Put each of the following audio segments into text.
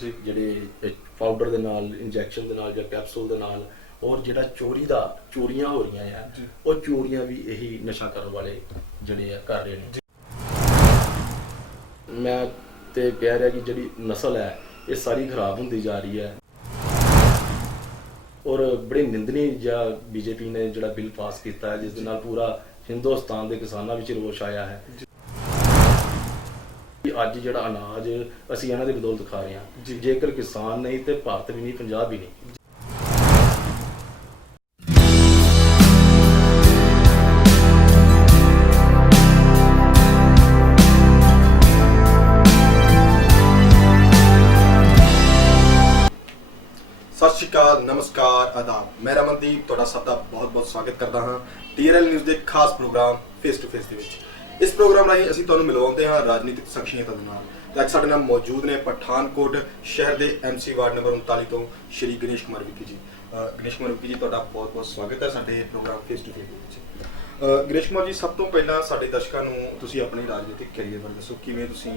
ਜੀ ਜਿਹੜੇ ਪਾਊਡਰ ਦੇ ਨਾਲ, ਇੰਜੈਕਸ਼ਨ ਦੇ ਨਾਲ ਜਾਂ ਕੈਪਸੂਲ ਦੇ ਨਾਲ, ਔਰ ਜਿਹੜਾ ਚੋਰੀਆਂ ਹੋ ਰਹੀਆਂ ਆ, ਜੀ। ਉਹ ਚੋਰੀਆਂ ਵੀ ਇਹੀ ਨਸ਼ਾ ਕਰਨ ਵਾਲੇ ਜਿਹੜੇ ਆ ਕਰ ਰਹੇ ਨੇ। ਮੈਂ ਤੇ ਕਹਿ ਰਿਹਾ ਕਿ ਜਿਹੜੀ ਨਸਲ ਹੈ ਇਹ ਸਾਰੀ ਖਰਾਬ ਹੁੰਦੀ ਜਾ ਰਹੀ ਹੈ, ਔਰ ਬੜੀ ਨਿੰਦਨੀ ਜਾਂ ਬੀਜੇਪੀ ਨੇ ਜਿਹੜਾ ਬਿੱਲ ਪਾਸ ਕੀਤਾ ਹੈ ਜਿਸ ਦੇ ਨਾਲ ਪੂਰਾ ਹਿੰਦੁਸਤਾਨ ਦੇ ਕਿਸਾਨਾਂ ਵਿੱਚ ਰੋਸ਼ ਆਇਆ ਹੈ। ਅੱਜ ਜਿਹੜਾ ਅਨਾਜ ਅਸੀਂ ਇਹਨਾਂ ਦੀ ਬਦੌਲਤ ਖਾ ਰਹੇ ਹਾਂ, ਜੇਕਰ ਕਿਸਾਨ ਨਹੀਂ ਤੇ ਭਾਰਤ ਵੀ ਨਹੀਂ, ਪੰਜਾਬ ਵੀ ਨਹੀਂ। ਸਤਿ ਸ਼੍ਰੀ ਅਕਾਲ, ਨਮਸਕਾਰ, ਆਦਾਬ। ਮੈਂ ਰਮਨਦੀਪ ਤੁਹਾਡਾ ਸਭ ਦਾ ਬਹੁਤ-ਬਹੁਤ ਸਵਾਗਤ ਕਰਦਾ ਹਾਂ TRL ਨਿਊਜ਼ ਦੇ ਖਾਸ ਪ੍ਰੋਗਰਾਮ ਫੇਸ ਟੂ ਫੇਸ ਦੇ ਵਿੱਚ। ਇਸ ਪ੍ਰੋਗਰਾਮ ਰਾਹੀਂ ਅਸੀਂ ਤੁਹਾਨੂੰ ਮਿਲਵਾਉਂਦੇ ਹਾਂ ਰਾਜਨੀਤਿਕ ਸ਼ਖਸੀਅਤਾਂ ਦੇ ਨਾਲ। ਤੇ ਅੱਜ ਸਾਡੇ ਨਾਲ ਮੌਜੂਦ ਨੇ ਪਠਾਨਕੋਟ ਸ਼ਹਿਰ ਦੇ MC ਵਾਰਡ ਨੰਬਰ 39 ਤੋਂ ਸ਼੍ਰੀ ਗਣੇਸ਼ ਕੁਮਾਰ ਵਿੱਕੀ ਜੀ। ਗਣੇਸ਼ ਕੁਮਾਰ ਵਿੱਕੀ ਜੀ, ਤੁਹਾਡਾ ਬਹੁਤ-ਬਹੁਤ ਸਵਾਗਤ ਹੈ ਸਾਡੇ ਪ੍ਰੋਗਰਾਮ ਫੇਸ ਟੂ ਫੇਸ ਦੇ ਵਿੱਚ। ਗਣੇਸ਼ ਕੁਮਾਰ ਜੀ, ਸਭ ਤੋਂ ਪਹਿਲਾਂ ਸਾਡੇ ਦਰਸ਼ਕਾਂ ਨੂੰ ਤੁਸੀਂ ਆਪਣੀ ਰਾਜਨੀਤਿਕ ਕੈਰੀਅਰ ਬਾਰੇ ਦੱਸੋ। ਕਿਵੇਂ ਤੁਸੀਂ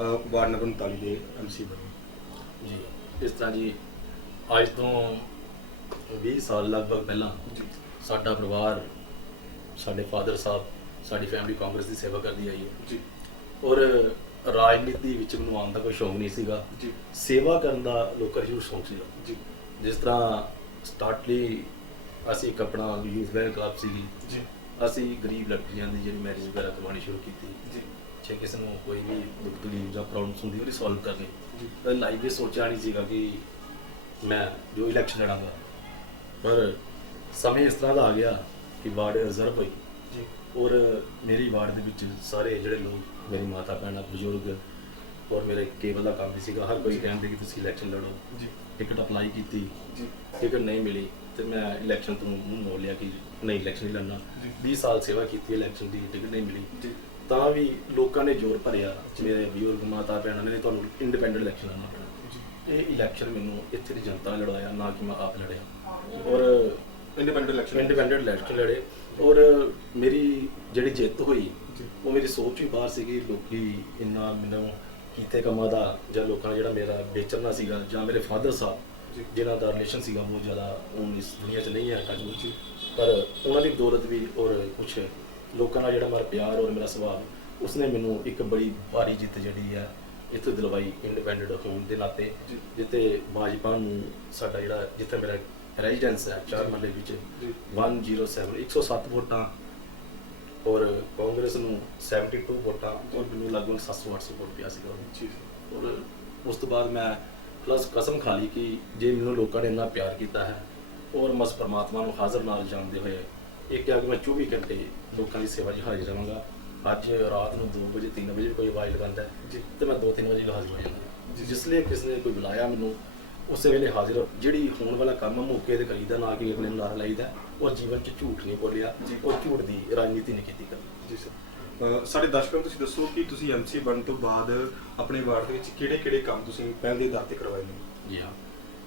ਵਾਰਡ ਨੰਬਰ 39 ਦੇ MC ਬਣੇ? ਜੀ, ਇਸ ਤਰ੍ਹਾਂ ਜੀ, ਅੱਜ ਤੋਂ 20 ਸਾਲ ਲਗਭਗ ਪਹਿਲਾਂ ਸਾਡਾ ਪਰਿਵਾਰ, ਸਾਡੇ ਫਾਦਰ ਸਾਹਿਬ, ਸਾਡੀ ਫੈਮਿਲੀ ਕਾਂਗਰਸ ਦੀ ਸੇਵਾ ਕਰਦੀ ਆਈ ਹੈ ਜੀ। ਔਰ ਰਾਜਨੀਤੀ ਵਿੱਚ ਮੈਨੂੰ ਆਉਣ ਦਾ ਕੋਈ ਸ਼ੌਂਕ ਨਹੀਂ ਸੀਗਾ ਜੀ। ਸੇਵਾ ਕਰਨ ਦਾ ਲੋਕਾਂ ਨੂੰ ਸ਼ੌਂਕ ਸੀਗਾ ਜੀ। ਜਿਸ ਤਰ੍ਹਾਂ ਸਟਾਰਟਲੀ ਅਸੀਂ ਇੱਕ ਆਪਣਾ ਯੂਥ ਵੈਲ ਕਲੱਬ ਸੀਗੀ ਜੀ। ਅਸੀਂ ਗਰੀਬ ਲੜਕੀਆਂ ਦੀ ਜਿਹੜੀ ਮੈਰਿਜ ਵਗੈਰਾ ਕਰਵਾਉਣੀ ਸ਼ੁਰੂ ਕੀਤੀ ਜੀ। ਜੇ ਕਿਸੇ ਨੂੰ ਕੋਈ ਵੀ ਦੁੱਖ ਤਕਲੀਫ ਜਾਂ ਪ੍ਰੋਬਲਮਸ ਹੁੰਦੀ ਉਹਦੀ ਸੋਲਵ ਕਰਨੀ। ਜੀ। ਤਾਂ ਲਾਈਫ ਇਹ ਸੋਚਿਆ ਨਹੀਂ ਸੀਗਾ ਕਿ ਮੈਂ ਜੋ ਇਲੈਕਸ਼ਨ ਲੜਾਂਗਾ, ਪਰ ਸਮੇਂ ਇਸ ਤਰ੍ਹਾਂ ਦਾ ਆ ਗਿਆ ਕਿ ਵਾਰਡ ਰਿਜ਼ਰਵ ਹੋਈ ਜੀ। ਔਰ ਮੇਰੀ ਵਾਰਡ ਦੇ ਵਿੱਚ ਸਾਰੇ ਜਿਹੜੇ ਲੋਕ, ਮੇਰੀ ਮਾਤਾ ਭੈਣਾਂ, ਬਜ਼ੁਰਗ, ਔਰ ਮੇਰੇ ਕੇਬਲ ਦਾ ਕੰਮ ਵੀ ਸੀਗਾ, ਹਰ ਕੋਈ ਕਹਿੰਦੇ ਕਿ ਤੁਸੀਂ ਇਲੈਕਸ਼ਨ ਲੜੋ। ਜੀ। ਟਿਕਟ ਅਪਲਾਈ ਕੀਤੀ, ਜੀ। ਟਿਕਟ ਨਹੀਂ ਮਿਲੀ ਤੇ ਮੈਂ ਇਲੈਕਸ਼ਨ ਤੋਂ ਮੂੰਹ ਮੋੜ ਲਿਆ ਕਿ ਨਹੀਂ, ਇਲੈਕਸ਼ਨ ਨਹੀਂ ਲੜਨਾ। ਜੀ। 20 ਸਾਲ ਸੇਵਾ ਕੀਤੀ, ਇਲੈਕਸ਼ਨ ਦੀ ਟਿਕਟ ਨਹੀਂ ਮਿਲੀ, ਜੀ। ਤਾਂ ਵੀ ਲੋਕਾਂ ਨੇ ਜ਼ੋਰ ਭਰਿਆ, ਮੇਰੇ ਬਜ਼ੁਰਗ, ਮਾਤਾ ਭੈਣਾਂ ਨੇ, ਤੁਹਾਨੂੰ ਇੰਡੀਪੈਂਡੈਂਟ ਇਲੈਕਸ਼ਨ ਲੜਨਾ ਪੈਣਾ। ਇਹ ਇਲੈਕਸ਼ਨ ਮੈਨੂੰ ਇੱਥੇ ਦੀ ਜਨਤਾ ਨੇ ਲੜਾਇਆ, ਨਾ ਕਿ ਮੈਂ ਆਪ ਲੜਿਆ। ਔਰ ਇੰਡੀਪੈਂਡੈਂਟ ਇਲੈਕਸ਼ਨ ਲੜੇ, ਔਰ ਮੇਰੀ ਜਿਹੜੀ ਜਿੱਤ ਹੋਈ ਉਹ ਮੇਰੀ ਸੋਚ ਵੀ ਬਾਹਰ ਸੀਗੀ। ਲੋਕੀ ਇੰਨਾ ਮੈਨੂੰ ਕੀਤੇ ਕੰਮਾਂ ਦਾ, ਜਾਂ ਲੋਕਾਂ ਨੇ ਜਿਹੜਾ ਮੇਰਾ ਵੇਚਣਾ ਸੀਗਾ, ਜਾਂ ਮੇਰੇ ਫਾਦਰ ਸਾਹਿਬ ਜਿਨ੍ਹਾਂ ਦਾ ਰਿਲੇਸ਼ਨ ਸੀਗਾ ਬਹੁਤ ਜ਼ਿਆਦਾ, ਹੁਣ ਇਸ ਦੁਨੀਆ 'ਚ ਨਹੀਂ ਹੈ ਟੱਚ ਵਿੱਚ, ਪਰ ਉਹਨਾਂ ਦੀ ਬਦੌਲਤ ਵੀ ਔਰ ਕੁਛ ਲੋਕਾਂ ਨਾਲ ਜਿਹੜਾ ਮੇਰਾ ਪਿਆਰ ਔਰ ਮੇਰਾ ਸੁਭਾਅ, ਉਸਨੇ ਮੈਨੂੰ ਇੱਕ ਬੜੀ ਭਾਰੀ ਜਿੱਤ ਜਿਹੜੀ ਹੈ ਇੱਥੇ ਦਿਲਵਾਈ, ਇੰਡੀਪੈਂਡੈਂਟ ਹੋਣ ਦੇ ਨਾਤੇ। ਜਿੱਥੇ ਭਾਜਪਾ ਨੂੰ ਸਾਡਾ ਜਿਹੜਾ, ਜਿੱਥੇ ਮੇਰਾ ਰੈਜ਼ੀਡੈਂਸ ਹੈ 4 ਮਹੱਲੇ ਵਿੱਚ, 107 ਵੋਟਾਂ, ਔਰ ਕਾਂਗਰਸ ਨੂੰ 72 ਵੋਟਾਂ, ਔਰ ਮੈਨੂੰ ਲਗਭਗ 700-800 ਵੋਟ ਪਿਆ ਸੀਗਾ। ਔਰ ਉਸ ਤੋਂ ਬਾਅਦ ਮੈਂ ਪਲੱਸ ਕਸਮ ਖਾ ਲਈ ਕਿ ਜੇ ਮੈਨੂੰ ਲੋਕਾਂ ਨੇ ਇੰਨਾ ਪਿਆਰ ਕੀਤਾ ਹੈ, ਔਰ ਮੈਂ ਪਰਮਾਤਮਾ ਨੂੰ ਹਾਜ਼ਰ ਨਾਲ ਜਾਣਦੇ ਹੋਏ ਇਹ ਕਿਹਾ ਕਿ ਮੈਂ 24 ਘੰਟੇ ਲੋਕਾਂ ਦੀ ਸੇਵਾ 'ਚ ਹਾਜ਼ਰ ਰਹਾਂਗਾ। ਅੱਜ ਰਾਤ ਨੂੰ 2 ਵਜੇ 3 ਵਜੇ ਕੋਈ ਆਵਾਜ਼ ਲਗਾਉਂਦਾ ਤੇ ਮੈਂ 2-3 ਵਜੇ ਹਾਜ਼ਰ ਹੋ ਜਾਂਦਾ। ਜਿਸ ਲਈ ਕਿਸੇ ਨੇ ਕੋਈ ਬੁਲਾਇਆ ਮੈਨੂੰ, ਉਸੇ ਵੇਲੇ ਹਾਜ਼ਰ। ਜਿਹੜੀ ਹੋਣ ਵਾਲਾ ਕੰਮ ਮੌਕੇ ਤੇ ਕਰੀਦਾ, ਨਾ ਕਿ ਅਗਲੇ ਨੂੰ ਨਾਰਾ ਲਾਈਦਾ। ਔਰ ਜੀਵਨ 'ਚ ਝੂਠ ਨਹੀਂ ਬੋਲਿਆ, ਔਰ ਝੂਠ ਦੀ ਰਾਜਨੀਤੀ ਨਹੀਂ ਕੀਤੀ ਕਰਨੀ। ਜੀ ਸਰ। ਸਾਡੇ ਦਰਸ਼ਕਾਂ ਨੂੰ ਤੁਸੀਂ ਦੱਸੋ ਕਿ ਤੁਸੀਂ MC ਬਣਨ ਤੋਂ ਬਾਅਦ ਆਪਣੇ ਵਾਰਡ ਦੇ ਵਿੱਚ ਕਿਹੜੇ-ਕਿਹੜੇ ਕੰਮ ਤੁਸੀਂ ਪਹਿਲ ਦੇ ਆਧਾਰ ਤੇ ਕਰਵਾਏ ਨੇ? ਜੀ ਹਾਂ,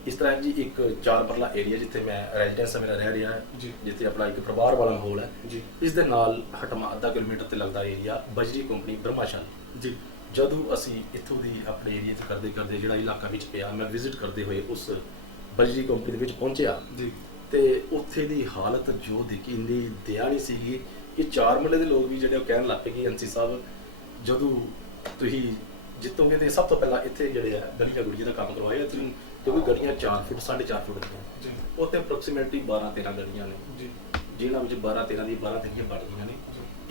ਇਸ ਤਰ੍ਹਾਂ ਜੀ, ਇੱਕ 4 ਮਰਲਾ ਏਰੀਆ ਜਿੱਥੇ ਮੈਂ ਰੈਜ਼ੀਡੈਂਸ ਮੇਰਾ ਰਹਿ ਰਿਹਾ ਹੈ, ਜਿੱਥੇ ਆਪਣਾ ਇੱਕ ਪਰਿਵਾਰ ਵਾਲਾ ਮਾਹੌਲ ਹੈ ਜੀ। ਇਸ ਦੇ ਨਾਲ ਹਟਵਾ ਅੱਧਾ ਕਿਲੋਮੀਟਰ ਤੇ ਲੱਗਦਾ ਏਰੀਆ ਬਜਰੀ ਕੰਪਨੀ ਬ੍ਰਹਮਾਸ਼ਾਲੀ ਜੀ। ਜਦੋਂ ਅਸੀਂ ਇੱਥੋਂ ਦੀ ਆਪਣੇ ਏਰੀਆ 'ਚ ਕਰਦੇ ਜਿਹੜਾ ਇਲਾਕਾ ਵਿੱਚ ਪਿਆ, ਮੈਂ ਵਿਜ਼ਿਟ ਕਰਦੇ ਹੋਏ ਉਸ ਬਜਰੀ ਕੰਪਨੀ ਦੇ ਵਿੱਚ ਪਹੁੰਚਿਆ ਜੀ। ਤੇ ਉੱਥੇ ਦੀ ਹਾਲਤ ਜੋ ਦੇਖੀ, ਇੰਨੀ ਦਇਆ ਨਹੀਂ ਸੀਗੀ ਕਿ 4 ਮਹੱਲੇ ਦੇ ਲੋਕ ਵੀ ਜਿਹੜੇ ਉਹ ਕਹਿਣ ਲੱਗ ਪਏ ਕਿ MC ਸਾਹਿਬ, ਜਦੋਂ ਤੁਸੀਂ ਜਿੱਤੋਗੇ ਤੇ ਸਭ ਤੋਂ ਪਹਿਲਾਂ ਇੱਥੇ ਜਿਹੜੇ ਆ ਗਲੀਆਂ ਗੁੜੀਆਂ ਦਾ ਕੰਮ ਕਰਵਾਇਆ ਤੁਸੀਂ, ਕਿਉਂਕਿ ਗਲੀਆਂ 4 ਫੁੱਟ 4.5 ਫੁੱਟ ਦੀਆਂ, ਉੱਥੇ ਅਪਰੋਕਸੀਮੇਟਲੀ 12-13 ਗਲੀਆਂ ਨੇ, ਜਿਨ੍ਹਾਂ ਵਿੱਚ 12-13 ਦੀ 12 ਗਲੀਆਂ ਬਣ ਗਈਆਂ ਨੇ।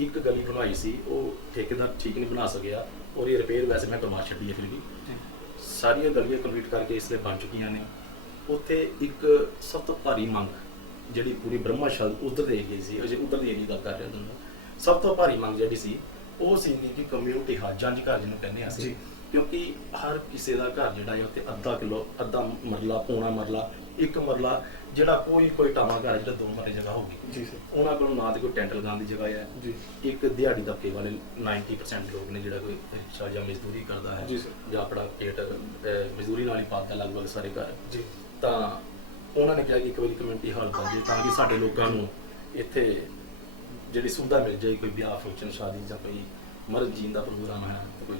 ਇੱਕ ਗਲੀ ਬਣਾਈ ਸੀ, ਉਹ ਠੇਕੇਦਾਰ ਠੀਕ ਨਹੀਂ ਬਣਾ ਸਕਿਆ, ਔਰ ਇਹ ਰਿਪੇਅਰ ਵੈਸੇ ਮੈਂ ਕਰਵਾ ਛੱਡੀ ਹੈ। ਫਿਰ ਵੀ ਸਾਰੀਆਂ ਗਲੀਆਂ ਕੰਪਲੀਟ ਕਰਕੇ ਇਸ ਲਈ ਬਣ ਚੁੱਕੀਆਂ ਨੇ। ਉੱਥੇ ਇੱਕ ਸਭ ਤੋਂ ਭਾਰੀ ਮੰਗ ਜਿਹੜੀ ਪੂਰੀ ਬ੍ਰਹਮਾਸ਼ਾਲ ਉਧਰ ਦੇ ਏਰੀਏ ਸੀ, ਅਜੇ ਉਧਰ ਦੀ ਏਰੀਆ ਦਾ ਕਰ ਰਿਹਾ ਤੁਹਾਨੂੰ, ਸਭ ਤੋਂ ਭਾਰੀ ਮੰਗ ਜਿਹੜੀ ਸੀ ਉਹ ਸੀ ਕਿ ਕਮਿਊਨਿਟੀ ਹਾਲ, ਜੰਝ ਘਰ ਜਿਹਨੂੰ ਕਹਿੰਦੇ ਅਸੀਂ, ਕਿਉਂਕਿ ਹਰ ਕਿਸੇ ਦਾ ਘਰ ਜਿਹੜਾ ਹੈ ਉੱਥੇ ਅੱਧਾ ਮਰਲਾ, ਪੌਣਾ ਮਰਲਾ, 1 ਮਰਲਾ, ਜਿਹੜਾ ਕੋਈ ਟਾਵਾਂ ਘਰ ਜਿਹੜਾ 2 ਮਰਲੇ ਜਗ੍ਹਾ ਹੋਊਗੀ, ਉਹਨਾਂ ਕੋਲ ਨਾ ਤੇ ਕੋਈ ਟੈਂਟ ਲਗਾਉਣ ਦੀ ਜਗ੍ਹਾ ਹੈ। ਇੱਕ ਦਿਹਾੜੀ ਦਬਕੇ ਵਾਲੇ 90% ਲੋਕ ਨੇ, ਜਿਹੜਾ ਕੋਈ ਜਾਂ ਮਜ਼ਦੂਰੀ ਕਰਦਾ ਹੈ ਜਾਂ ਆਪਣਾ ਪੇਟ ਮਜ਼ਦੂਰੀ ਨਾਲ ਹੀ ਪਾਲਦਾ ਲਗਭਗ ਸਾਰੇ ਘਰ। ਤਾਂ ਉਹਨਾਂ ਨੇ ਕਿਹਾ ਕਿ ਇੱਕ ਵਾਰੀ ਕਮਿਊਨਿਟੀ ਹਾਲ ਬਣ ਜਾਏ ਤਾਂ ਕਿ ਸਾਡੇ ਲੋਕਾਂ ਨੂੰ ਇੱਥੇ ਜਿਹੜੀ ਸੁਵਿਧਾ ਮਿਲ ਜਾਏ, ਕੋਈ ਵਿਆਹ ਫੰਕਸ਼ਨ, ਸ਼ਾਦੀ ਜਾਂ ਕੋਈ ਮਰਦ ਜੀਣ ਦਾ ਪ੍ਰੋਗਰਾਮ ਹੈ, ਕੋਈ